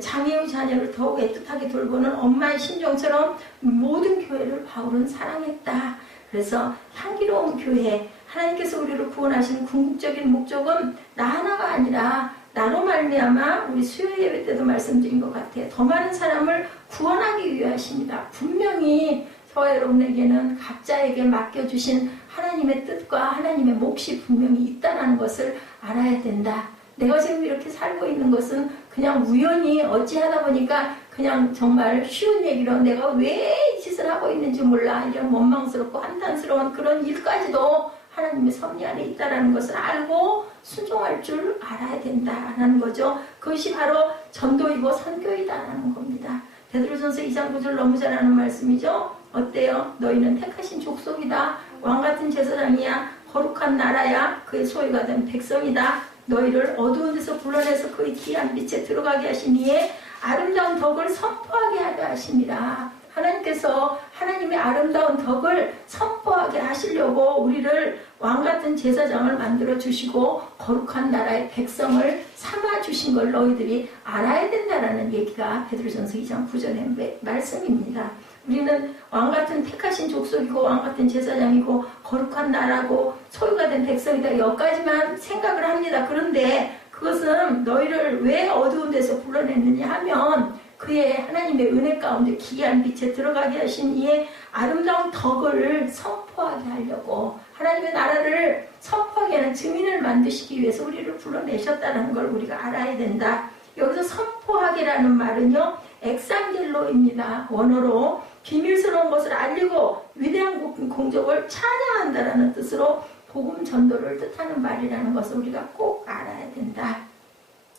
장애의 자녀를 더욱 애틋하게 돌보는 엄마의 심정처럼 모든 교회를 바울은 사랑했다. 그래서 향기로운 교회, 하나님께서 우리를 구원하신 궁극적인 목적은 나 하나가 아니라 나로 말미암아, 우리 수요 예배 때도 말씀드린 것 같아요. 더 많은 사람을 구원하기 위하십니다. 분명히 저와 여러분에게는 각자에게 맡겨주신 하나님의 뜻과 하나님의 몫이 분명히 있다는 것을 알아야 된다. 내가 지금 이렇게 살고 있는 것은 그냥 우연히 어찌하다 보니까 그냥 정말 쉬운 얘기로 내가 왜 이 짓을 하고 있는지 몰라, 이런 원망스럽고 한탄스러운 그런 일까지도 하나님의 섭리 안에 있다는 것을 알고 순종할 줄 알아야 된다는 거죠. 그것이 바로 전도이고 선교이다라는 겁니다. 베드로전서 2장 9절 너무 잘 아는 말씀이죠. 어때요? 너희는 택하신 족속이다. 왕같은 제사장이야. 거룩한 나라야. 그의 소유가 된 백성이다. 너희를 어두운 데서 불러내서 그의 귀한 빛에 들어가게 하신 이의 아름다운 덕을 선포하게 하려 하십니다. 하나님께서 하나님의 아름다운 덕을 선포하게 하시려고 우리를 왕같은 제사장을 만들어 주시고 거룩한 나라의 백성을 삼아 주신 걸 너희들이 알아야 된다라는 얘기가 베드로전서 2장 9절의 말씀입니다. 우리는 왕같은 택하신 족속이고 왕같은 제사장이고 거룩한 나라고 소유가 된 백성이다. 여기까지만 생각을 합니다. 그런데 그것은 너희를 왜 어두운 데서 불러냈느냐 하면 그의 하나님의 은혜 가운데 기이한 빛에 들어가게 하신 이의 아름다운 덕을 선포하게 하려고 하나님의 나라를 선포하게 하는 증인을 만드시기 위해서 우리를 불러내셨다는 걸 우리가 알아야 된다. 여기서 선포하게라는 말은요, 엑상겔로입니다. 원어로 비밀스러운 것을 알리고 위대한 공적을 찬양한다라는 뜻으로 복음 전도를 뜻하는 말이라는 것을 우리가 꼭 알아야 된다.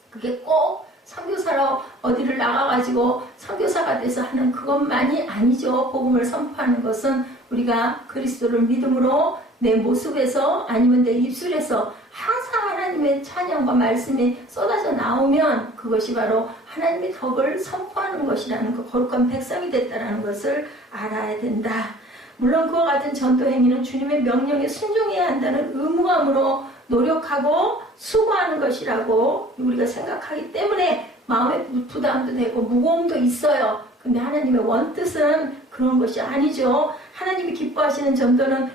그게 꼭 선교사로 어디를 나가가지고 선교사가 돼서 하는 그것만이 아니죠. 복음을 선포하는 것은 우리가 그리스도를 믿음으로 내 모습에서 아니면 내 입술에서 항상 하나님의 찬양과 말씀이 쏟아져 나오면 그것이 바로 하나님의 덕을 선포하는 것이라는 그 거룩한 백성이 됐다는 것을 알아야 된다. 물론 그와 같은 전도 행위는 주님의 명령에 순종해야 한다는 의무감으로 노력하고 수고하는 것이라고 우리가 생각하기 때문에 마음의 부담도 되고 무거움도 있어요. 근데 하나님의 원뜻은 그런 것이 아니죠. 하나님이 기뻐하시는 전도는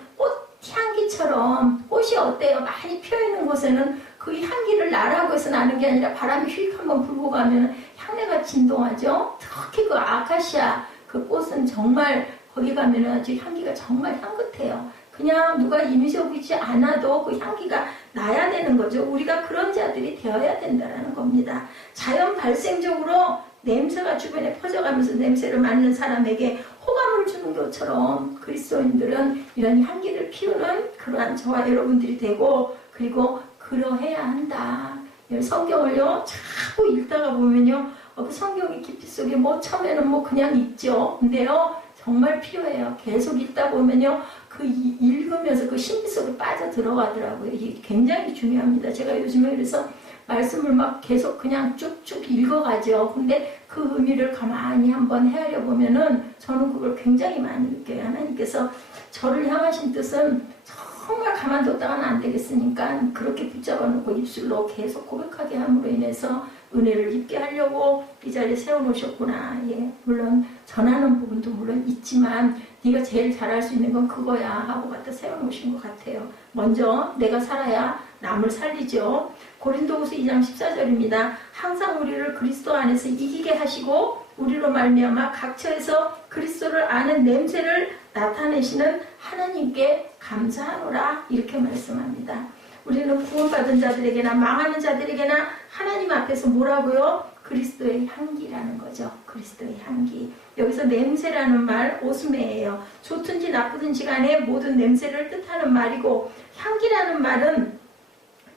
꽃향기처럼 꽃이 어때요? 많이 피어있는 곳에는 그 향기를 나라고 해서 나는 게 아니라 바람이 휙 한번 불고 가면 향내가 진동하죠. 특히 그 아카시아 그 꽃은 정말 거기 가면은 아주 향기가 정말 향긋해요. 그냥 누가 임의적이지 않아도 그 향기가 나야 되는 거죠. 우리가 그런 자들이 되어야 된다는 겁니다. 자연 발생적으로 냄새가 주변에 퍼져가면서 냄새를 맡는 사람에게 호감을 주는 것처럼 그리스도인들은 이런 향기를 피우는 그러한 저와 여러분들이 되고 그리고 그러해야 한다. 성경을요 자꾸 읽다가 보면요 그 성경의 깊이 속에 뭐 처음에는 뭐 그냥 읽죠. 근데요 정말 필요해요. 계속 읽다 보면요 그 읽으면서 그 신비 속에 빠져 들어가더라고요. 이게 굉장히 중요합니다. 제가 요즘에 그래서 말씀을 막 계속 그냥 쭉쭉 읽어가죠. 근데 그 의미를 가만히 한번 헤아려 보면은 저는 그걸 굉장히 많이 느껴요. 하나님께서 저를 향하신 뜻은 정말 가만뒀다가는 안 되겠으니까 그렇게 붙잡아 놓고 입술로 계속 고백하게 함으로 인해서 은혜를 입게 하려고 이 자리에 세워놓으셨구나. 예, 물론 전하는 부분도 물론 있지만 네가 제일 잘할 수 있는 건 그거야 하고 갖다 세워놓으신 것 같아요. 먼저 내가 살아야 남을 살리죠. 고린도후서 2장 14절입니다. 항상 우리를 그리스도 안에서 이기게 하시고 우리로 말미암아 각처에서 그리스도를 아는 냄새를 나타내시는 하나님께 감사하노라 이렇게 말씀합니다. 우리는 구원받은 자들에게나 망하는 자들에게나 하나님 앞에서 뭐라고요? 그리스도의 향기라는 거죠. 그리스도의 향기. 여기서 냄새라는 말 오스메예요. 좋든지 나쁘든지 간에 모든 냄새를 뜻하는 말이고 향기라는 말은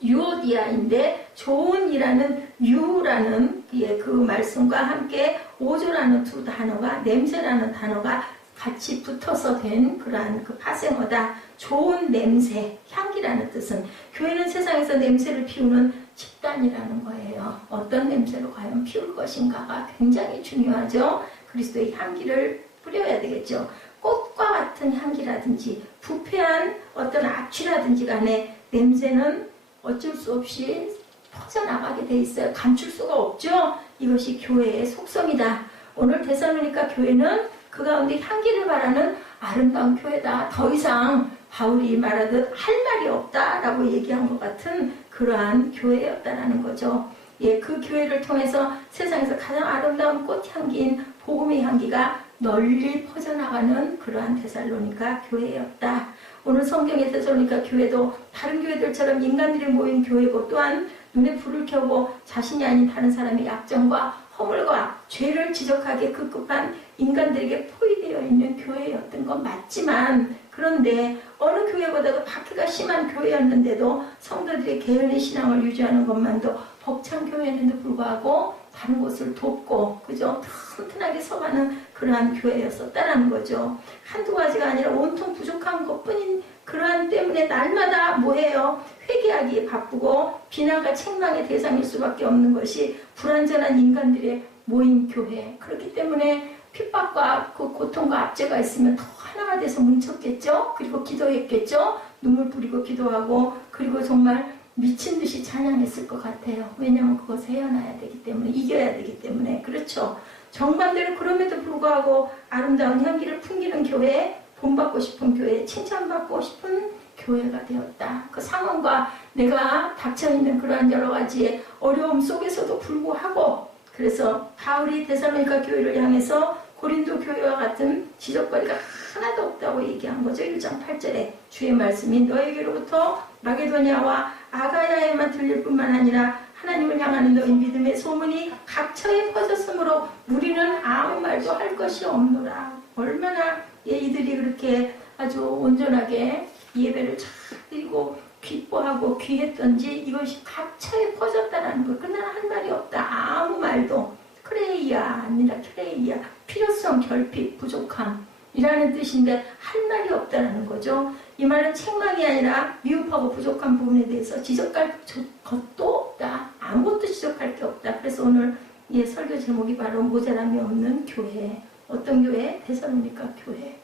유오디아인데 좋은이라는 유라는 그 말씀과 함께 오조라는 두 단어가 냄새라는 단어가 같이 붙어서 된 그러한 그 파생어다. 좋은 냄새, 향기라는 뜻은 교회는 세상에서 냄새를 피우는 집단이라는 거예요. 어떤 냄새로 과연 피울 것인가가 굉장히 중요하죠. 그리스도의 향기를 뿌려야 되겠죠. 꽃과 같은 향기라든지 부패한 어떤 악취라든지 간에 냄새는 어쩔 수 없이 퍼져나가게 돼 있어요. 감출 수가 없죠. 이것이 교회의 속성이다. 오늘 데살로니가 교회는 그 가운데 향기를 바라는 아름다운 교회다. 더 이상 바울이 말하듯 할 말이 없다라고 얘기한 것 같은 그러한 교회였다라는 거죠. 예, 그 교회를 통해서 세상에서 가장 아름다운 꽃향기인 복음의 향기가 널리 퍼져나가는 그러한 데살로니가 교회였다. 오늘 성경의 데살로니가 교회도 다른 교회들처럼 인간들이 모인 교회고 또한 눈에 불을 켜고 자신이 아닌 다른 사람의 약점과 허물과 죄를 지적하기에 급급한 인간들에게 포위되어 있는 교회였던 건 맞지만 그런데 어느 교회보다도 박해가 심한 교회였는데도 성도들의 게으른 신앙을 유지하는 것만도 벅찬 교회였는데 불구하고 다른 곳을 돕고, 그죠? 튼튼하게 서가는 그러한 교회였었다라는 거죠. 한두 가지가 아니라 온통 부족한 것뿐인 그러한 때문에 날마다 뭐해요? 회개하기에 바쁘고 비난과 책망의 대상일 수밖에 없는 것이 불완전한 인간들의 모인 교회. 그렇기 때문에 핍박과 그 고통과 압제가 있으면 더 하나가 돼서 뭉쳤겠죠? 그리고 기도했겠죠? 눈물 뿌리고 기도하고, 그리고 정말 미친 듯이 찬양했을 것 같아요. 왜냐하면 그것을 헤어나야 되기 때문에, 이겨야 되기 때문에. 그렇죠? 정반대로 그럼에도 불구하고 아름다운 향기를 풍기는 교회, 본받고 싶은 교회, 칭찬받고 싶은 교회가 되었다. 그 상황과 내가 닥쳐있는 그러한 여러 가지의 어려움 속에서도 불구하고, 그래서 바울이 데살로니가 교회를 향해서 고린도 교회와 같은 지적거리가 하나도 없다고 얘기한 거죠. 1장 8절에 주의 말씀이 너에게로부터 마게도냐와 아가야에만 들릴 뿐만 아니라 하나님을 향하는 너희 믿음의 소문이 각처에 퍼졌으므로 우리는 아무 말도 할 것이 없노라. 얼마나 이들이 그렇게 아주 온전하게 예배를 잘 드리고 기뻐하고 귀했던지 이것이 각처에 퍼졌다라는 거. 그러나 한 말이 없다. 아무 말도. 크레이야 아니라 크레이야. 필요성, 결핍, 부족함 이라는 뜻인데 할 말이 없다는 거죠. 이 말은 책망이 아니라 미흡하고 부족한 부분에 대해서 지적할 것도 없다. 아무것도 지적할 게 없다. 그래서 오늘 설교 제목이 바로 모자람이 없는 교회. 어떤 교회? 데살로니가 교회.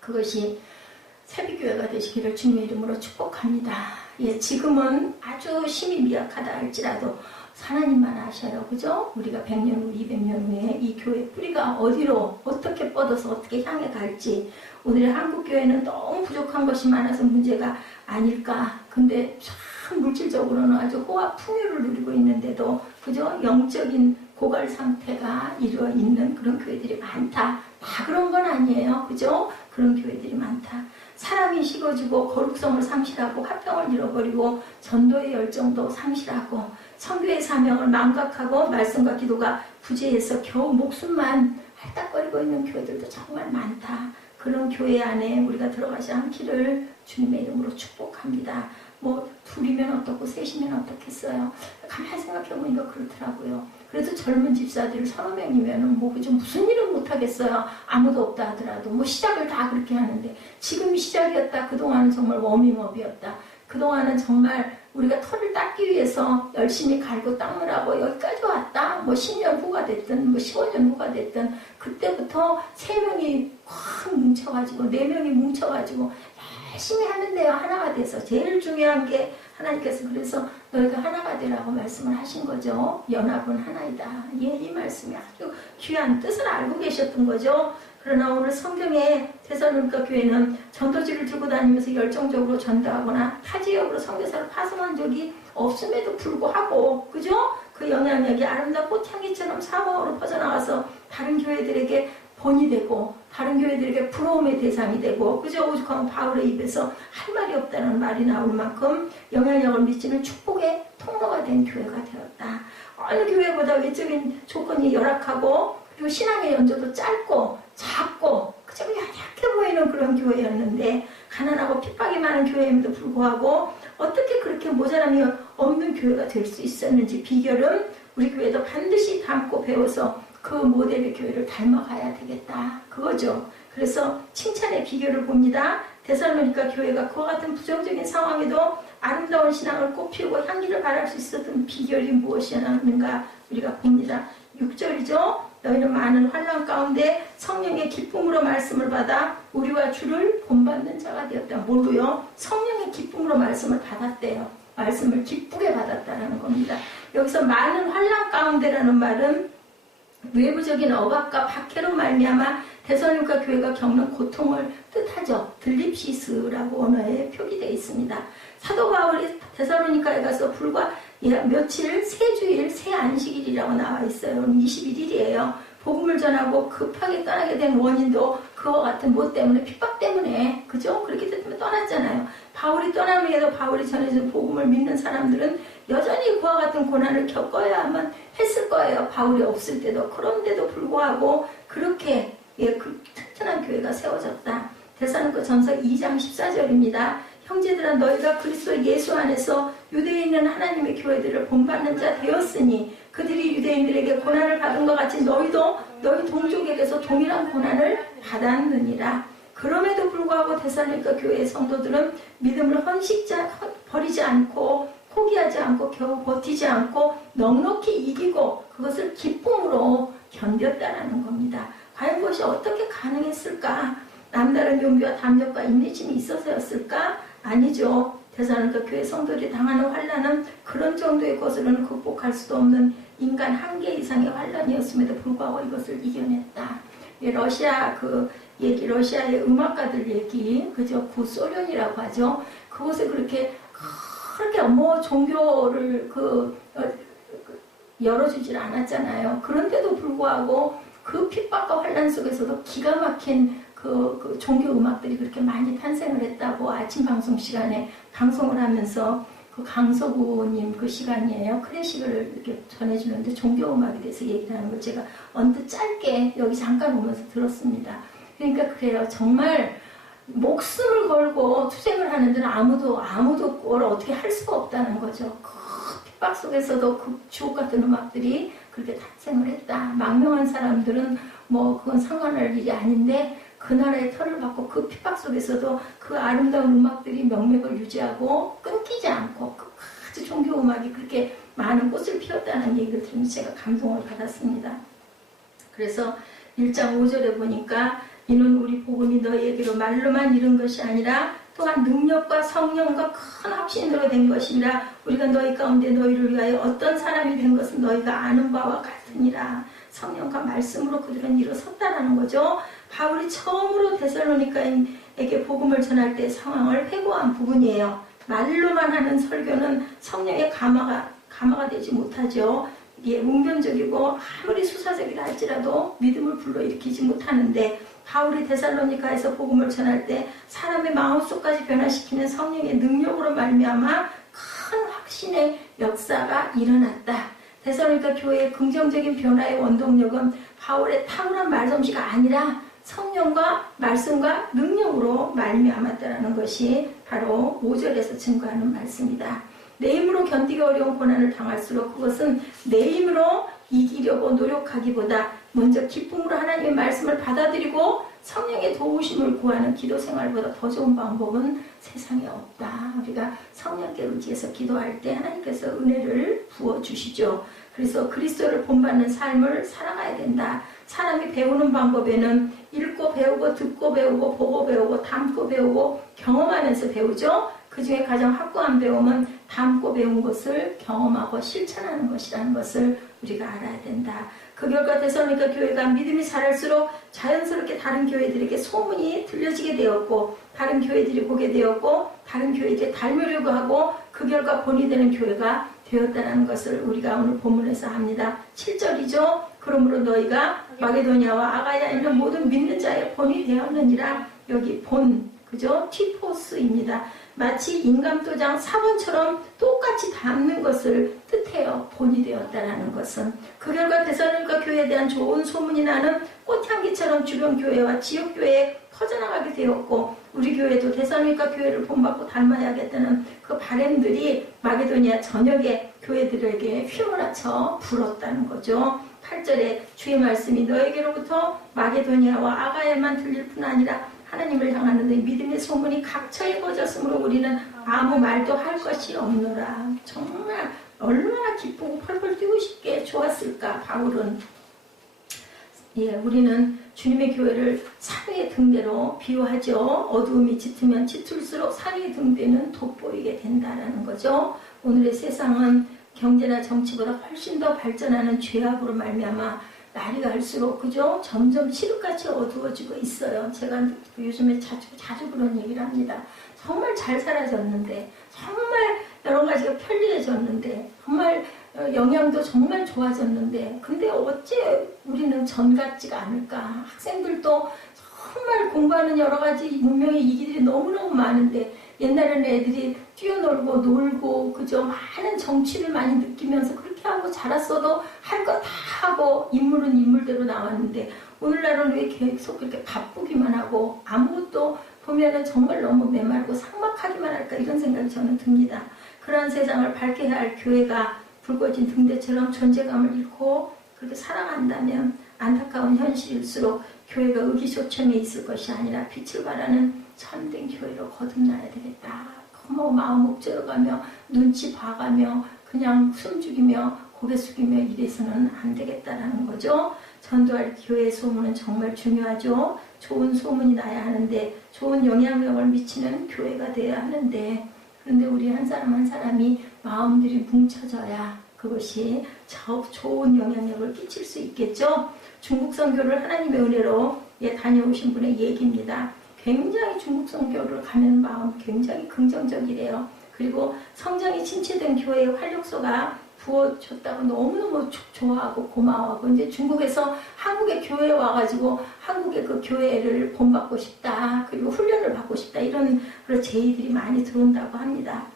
그것이 새비교회가 되시기를 주님의 이름으로 축복합니다. 지금은 아주 힘이 미약하다 할지라도 하나님만 아셔요. 그죠? 우리가 100년 후, 200년 후에 이 교회 뿌리가 어디로 어떻게 뻗어서 어떻게 향해 갈지. 오늘의 한국교회는 너무 부족한 것이 많아서 문제가 아닐까. 근데 참 물질적으로는 아주 호화 풍요를 누리고 있는데도 그죠? 영적인 고갈 상태가 이루어 있는 그런 교회들이 많다. 다 그런 건 아니에요. 그죠? 그런 교회들이 많다. 사람이 식어지고 거룩성을 상실하고 화평을 잃어버리고 전도의 열정도 상실하고 선교의 사명을 망각하고 말씀과 기도가 부재해서 겨우 목숨만 할딱거리고 있는 교회들도 정말 많다. 그런 교회 안에 우리가 들어가지 않기를 주님의 이름으로 축복합니다. 뭐 둘이면 어떻고 셋이면 어떻겠어요. 가만히 생각해보니까 그렇더라고요. 그래도 젊은 집사들 30명이면 뭐 그좀 무슨 일은 못하겠어요. 아무도 없다 하더라도 뭐 시작을 다 그렇게 하는데 지금이 시작이었다. 그동안은 정말 워밍업이었다. 그동안은 정말 우리가 털을 닦기 위해서 열심히 갈고 닦느라고 여기까지 왔다. 뭐 10년 후가 됐든 뭐 15년 후가 됐든 그때부터 3명이 확 뭉쳐가지고 4명이 뭉쳐가지고 열심히 하는데요. 하나가 돼서 제일 중요한 게 하나님께서 그래서 너희가 하나가 되라고 말씀을 하신 거죠. 연합은 하나이다. 이 말씀이 아주 귀한 뜻을 알고 계셨던 거죠. 그러나 오늘 성경에 데살로니가 교회는 전도지를 들고 다니면서 열정적으로 전도하거나 타 지역으로 선교사를 파송한 적이 없음에도 불구하고 그죠? 그 영향력이 아름다운 꽃향기처럼 사방으로 퍼져나가서 다른 교회들에게 본이 되고 다른 교회들에게 부러움의 대상이 되고 그저 오죽하면 바울의 입에서 할 말이 없다는 말이 나올 만큼 영향력을 미치는 축복의 통로가 된 교회가 되었다. 어느 교회보다 외적인 조건이 열악하고 그리고 신앙의 연조도 짧고 작고 그저 약해 보이는 그런 교회였는데 가난하고 핍박이 많은 교회임에도 불구하고 어떻게 그렇게 모자람이 없는 교회가 될 수 있었는지 비결은 우리 교회도 반드시 담고 배워서 그 모델의 교회를 닮아가야 되겠다. 그거죠. 그래서 칭찬의 비결을 봅니다. 데살로니가 교회가 그와 같은 부정적인 상황에도 아름다운 신앙을 꽃피우고 향기를 발할 수 있었던 비결이 무엇이었는가 우리가 봅니다. 6절이죠. 너희는 많은 환난 가운데 성령의 기쁨으로 말씀을 받아 우리와 주를 본받는 자가 되었다. 뭘로요? 성령의 기쁨으로 말씀을 받았대요. 말씀을 기쁘게 받았다는 겁니다. 여기서 많은 환난 가운데라는 말은 외부적인 억압과 박해로 말미암아 데살로니가 교회가 겪는 고통을 뜻하죠. 들립시스라고 언어에 표기되어 있습니다. 사도 바울이 데살로니가에 가서 불과 며칠, 3주일, 3안식일이라고 나와 있어요. 21일이에요. 복음을 전하고 급하게 떠나게 된 원인도 그와 같은 뭐 때문에 핍박 때문에 그죠? 그렇기 때문에 떠났잖아요. 바울이 떠나면에도 바울이 전해준 복음을 믿는 사람들은 여전히 그와 같은 고난을 겪어야만 했을 거예요. 바울이 없을 때도. 그런데도 불구하고 그렇게 그 튼튼한 교회가 세워졌다. 데살로니가 전서 2장 14절입니다. 형제들아 너희가 그리스도 예수 안에서 유대에 있는 하나님의 교회들을 본받는 자 되었으니 그들이 유대인들에게 고난을 받은 것 같이 너희도 너희 동족에게서 동일한 고난을 받았느니라. 그럼에도 불구하고 데살로니가 교회의 성도들은 믿음을 버리지 않고 포기하지 않고 겨우 버티지 않고 넉넉히 이기고 그것을 기쁨으로 견뎠다라는 겁니다. 과연 그것이 어떻게 가능했을까? 남다른 용기와 담력과 인내심이 있어서였을까? 아니죠. 데살로니가 교회 성도들이 당하는 환난은 그런 정도의 것으로는 극복할 수도 없는 인간 한계 이상의 환난이었음에도 불구하고 이것을 이겨냈다. 러시아 러시아의 음악가들 얘기, 그죠? 구소련이라고 하죠. 그곳에 그렇게 종교를 열어주질 않았잖아요. 그런데도 불구하고 그 핍박과 환난 속에서도 기가 막힌 그 종교 음악들이 그렇게 많이 탄생을 했다고 아침 방송 시간에 방송을 하면서 그 강서구님 그 시간이에요. 클래식을 이렇게 전해주는데 종교 음악에 대해서 얘기를 하는 걸 제가 언뜻 짧게 여기 잠깐 오면서 들었습니다. 그러니까 그래요. 정말 목숨을 걸고 투쟁을 하는 데는 아무도 뭘 어떻게 할 수가 없다는 거죠. 그 핍박 속에서도 그 주옥 같은 음악들이 그렇게 탄생을 했다. 망명한 사람들은 그건 상관할 일이 아닌데 그 나라의 털을 받고 그 핍박 속에서도 그 아름다운 음악들이 명맥을 유지하고 끊기지 않고 끝까지 종교 음악이 그렇게 많은 꽃을 피웠다는 얘기를 들으면서 제가 감동을 받았습니다. 그래서 1장 5절에 보니까 이는 우리 복음이 너희에게로 말로만 이른 것이 아니라 또한 능력과 성령과 큰 확신으로 된 것이니라. 우리가 너희 가운데 너희를 위하여 어떤 사람이 된 것은 너희가 아는 바와 같으니라. 성령과 말씀으로 그들은 일어섰다라는 거죠. 바울이 처음으로 데살로니가인에게 복음을 전할 때 상황을 회고한 부분이에요. 말로만 하는 설교는 성령의 감화가 되지 못하죠. 이게 웅변적이고 아무리 수사적이라 할지라도 믿음을 불러일으키지 못하는데 바울이 데살로니가에서 복음을 전할 때 사람의 마음속까지 변화시키는 성령의 능력으로 말미암아 큰 확신의 역사가 일어났다. 데살로니가 교회의 긍정적인 변화의 원동력은 바울의 탁월한 말솜씨가 아니라 성령과 말씀과 능력으로 말미암았다는 것이 바로 5절에서 증거하는 말씀이다. 내 힘으로 견디기 어려운 고난을 당할수록 그것은 내 힘으로 이기려고 노력하기보다 먼저 기쁨으로 하나님의 말씀을 받아들이고 성령의 도우심을 구하는 기도 생활보다 더 좋은 방법은 세상에 없다. 우리가 성령께 의지해서 기도할 때 하나님께서 은혜를 부어주시죠. 그래서 그리스도를 본받는 삶을 살아가야 된다. 사람이 배우는 방법에는 읽고 배우고 듣고 배우고 보고 배우고 담고 배우고 경험하면서 배우죠. 그 중에 가장 확고한 배움은 담고 배운 것을 경험하고 실천하는 것이라는 것을 우리가 알아야 된다. 그 결과 데살로니가 교회가 믿음이 자랄수록 자연스럽게 다른 교회들에게 소문이 들려지게 되었고 다른 교회들이 보게 되었고 다른 교회들이 닮으려고 하고 그 결과 본이 되는 교회가 되었다는 것을 우리가 오늘 본문에서 합니다. 7절이죠. 그러므로 너희가 마게도냐와 아가야에 있는 모든 믿는 자의 본이 되었느니라. 여기 본, 그죠? 티포스입니다. 마치 인감도장 사본처럼 똑같이 담는 것을 뜻해요. 본이 되었다라는 것은. 그 결과 데살로니가 교회에 대한 좋은 소문이 나는 꽃향기처럼 주변 교회와 지역 교회에 퍼져나가게 되었고 우리 교회도 데살로니가 교회를 본받고 닮아야겠다는 그 바람들이 마게도니아 전역의 교회들에게 휘몰아쳐 불었다는 거죠. 8절에 주의 말씀이 너에게로부터 마게도니아와 아가야만 들릴 뿐 아니라 하나님을 향하는 내 믿음의 소문이 각처에 퍼졌으므로 우리는 아무 말도 할 것이 없노라. 정말 얼마나 기쁘고 펄펄 뛰고 싶게 좋았을까 바울은. 우리는 주님의 교회를 산위의 등대로 비유하죠. 어두움이 짙으면 짙을수록 산위의 등대는 돋보이게 된다라는 거죠. 오늘의 세상은 경제나 정치보다 훨씬 더 발전하는 죄악으로 말미암아 날이 갈수록 그죠? 점점 칠흑같이 어두워지고 있어요. 제가 요즘에 자주 그런 얘기를 합니다. 정말 잘 살아졌는데 정말 여러 가지가 편리해졌는데 정말 영양도 정말 좋아졌는데 근데 어째 우리는 전 같지가 않을까. 학생들도 정말 공부하는 여러 가지 문명의 이기들이 너무너무 많은데 옛날에는 애들이 뛰어놀고 놀고 그죠? 많은 정취를 많이 느끼면서 그렇게 하고 자랐어도 할 거 다 하고 인물은 인물대로 나왔는데 오늘날은 왜 계속 그렇게 바쁘기만 하고 아무것도 보면은 정말 너무 메마르고 삭막하기만 할까 이런 생각이 저는 듭니다. 그러한 세상을 밝게 할 교회가 붉어진 등대처럼 존재감을 잃고 그렇게 살아간다면 안타까운 현실일수록 교회가 의기소침해 있을 것이 아니라 빛을 발하는 참된 교회로 거듭나야 되겠다. 너무 마음 옥죄어가며 눈치 봐가며 그냥 숨죽이며 고개 숙이며 이래서는 안 되겠다라는 거죠. 전도할 교회의 소문은 정말 중요하죠. 좋은 소문이 나야 하는데 좋은 영향력을 미치는 교회가 돼야 하는데 그런데 우리 한 사람 한 사람이 마음들이 뭉쳐져야 그것이 좋은 영향력을 끼칠 수 있겠죠. 중국 선교를 하나님의 은혜로 다녀오신 분의 얘기입니다. 굉장히 중국 선교를 가는 마음 굉장히 긍정적이래요. 그리고 성장이 침체된 교회의 활력소가 부어줬다고 너무너무 좋아하고 고마워하고 이제 중국에서 한국의 교회에 와가지고 한국의 그 교회를 본받고 싶다. 그리고 훈련을 받고 싶다. 이런 그런 제의들이 많이 들어온다고 합니다.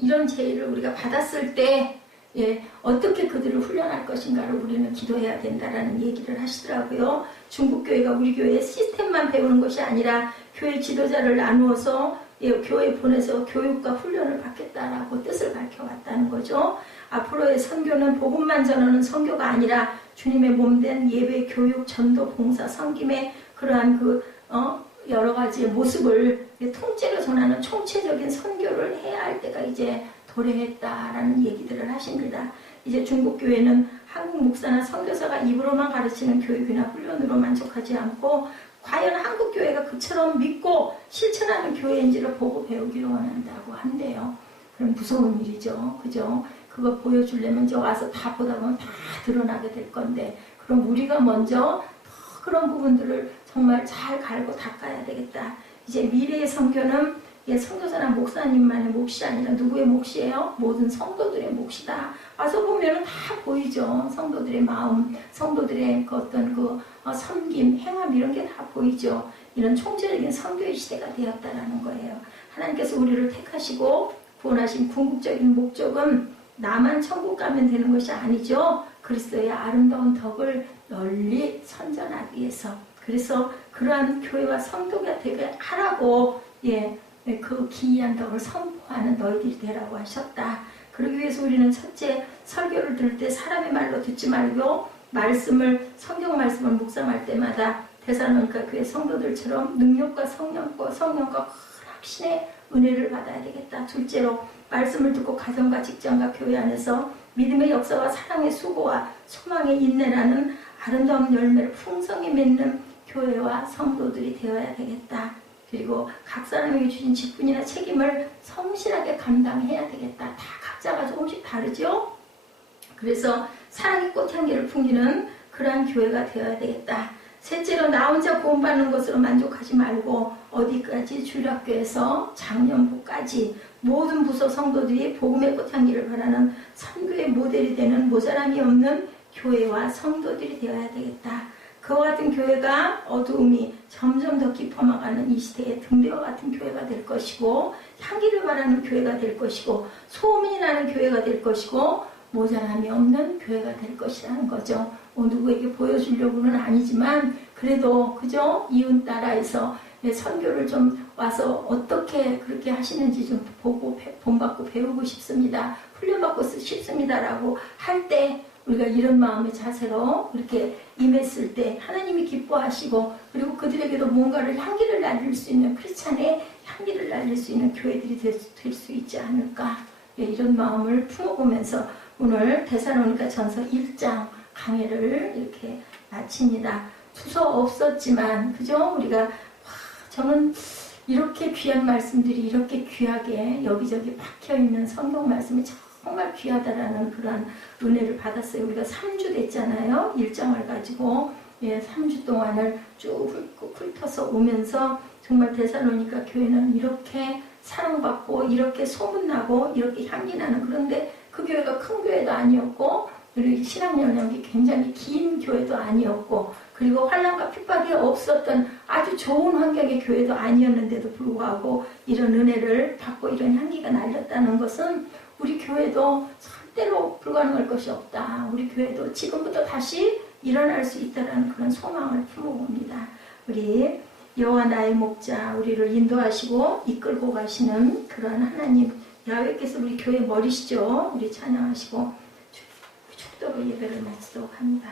이런 제의를 우리가 받았을 때 어떻게 그들을 훈련할 것인가를 우리는 기도해야 된다라는 얘기를 하시더라고요. 중국 교회가 우리 교회의 시스템만 배우는 것이 아니라 교회 지도자를 나누어서 교회에 보내서 교육과 훈련을 받겠다라고 뜻을 밝혀왔다는 거죠. 앞으로의 선교는 복음만 전하는 선교가 아니라 주님의 몸된 예배, 교육, 전도, 봉사, 섬김의 그러한 여러 가지의 모습을 통째로 전하는 총체적인 선교를 해야 할 때가 이제 도래했다라는 얘기들을 하십니다. 이제 중국 교회는 한국 목사나 선교사가 입으로만 가르치는 교육이나 훈련으로 만족하지 않고 과연 한국 교회가 그처럼 믿고 실천하는 교회인지를 보고 배우기를 원한다고 한대요. 그럼 무서운 일이죠. 그죠? 그거 보여주려면 이제 와서 다 보다 보면 다 드러나게 될 건데 그럼 우리가 먼저 그런 부분들을 정말 잘 갈고 닦아야 되겠다. 이제 미래의 선교는 선교사나 목사님만의 몫이 아니라 누구의 몫이에요? 모든 성도들의 몫이다. 와서 보면 다 보이죠. 성도들의 마음, 성도들의 어떤 섬김, 행함 이런 게 다 보이죠. 이런 총체적인 선교의 시대가 되었다라는 거예요. 하나님께서 우리를 택하시고 구원하신 궁극적인 목적은 나만 천국 가면 되는 것이 아니죠. 그리스도의 아름다운 덕을 널리 선전하기 위해서. 그래서 그러한 교회와 성도가 되게 하라고 그 기이한 덕을 선포하는 너희들이 되라고 하셨다. 그러기 위해서 우리는 첫째 설교를 들을 때 사람의 말로 듣지 말고 성경 말씀을 묵상할 때마다 데살로니가 교회 성도들처럼 능력과 성령과 큰 확신의 은혜를 받아야 되겠다. 둘째로 말씀을 듣고 가정과 직장과 교회 안에서 믿음의 역사와 사랑의 수고와 소망의 인내라는 아름다운 열매를 풍성히 맺는 교회와 성도들이 되어야 되겠다. 그리고 각 사람에게 주신 직분이나 책임을 성실하게 감당해야 되겠다. 다 각자가 조금씩 다르죠? 그래서 사랑의 꽃향기를 풍기는 그러한 교회가 되어야 되겠다. 셋째로 나 혼자 구원받는 것으로 만족하지 말고 어디까지 주일학교에서 작년부까지 모든 부서 성도들이 복음의 꽃향기를 바라는 선교의 모델이 되는 모자람이 없는 교회와 성도들이 되어야 되겠다. 그와 같은 교회가 어두움이 점점 더 깊어나가는 이 시대에 등대와 같은 교회가 될 것이고 향기를 바라는 교회가 될 것이고 소문이 나는 교회가 될 것이고 모자람이 없는 교회가 될 것이라는 거죠. 누구에게 보여주려고는 아니지만 그래도 그죠? 이웃 나라에서 선교를 좀 와서 어떻게 그렇게 하시는지 좀 보고 본받고 배우고 싶습니다. 훈련받고 싶습니다라고 할 때 우리가 이런 마음의 자세로 이렇게 임했을 때 하나님이 기뻐하시고 그리고 그들에게도 뭔가를 향기를 날릴 수 있는 크리스찬의 향기를 날릴 수 있는 교회들이 될 수 있지 않을까 이런 마음을 품어보면서 오늘 데살로니가 전서 1장 강해를 이렇게 마칩니다. 투서 없었지만 그죠? 우리가 저는 이렇게 귀한 말씀들이 이렇게 귀하게 여기저기 박혀있는 성경 말씀이 정말 귀하다라는 그런 은혜를 받았어요. 우리가 3주 됐잖아요. 1장을 가지고 3주 동안을 쭉 훑어서 오면서 정말 데살로니가 교회는 이렇게 사랑받고 이렇게 소문나고 이렇게 향기나는 그런데 그 교회가 큰 교회도 아니었고 그리고 신앙 영역이 굉장히 긴 교회도 아니었고 그리고 환난과 핍박이 없었던 아주 좋은 환경의 교회도 아니었는데도 불구하고 이런 은혜를 받고 이런 향기가 날렸다는 것은 우리 교회도 절대로 불가능할 것이 없다. 우리 교회도 지금부터 다시 일어날 수 있다는 그런 소망을 품어봅니다. 우리 여호와 나의 목자 우리를 인도하시고 이끌고 가시는 그러한 하나님 야훼께서 우리 교회 머리시죠. 우리 찬양하시고 축도로 예배를 마치도록 합니다.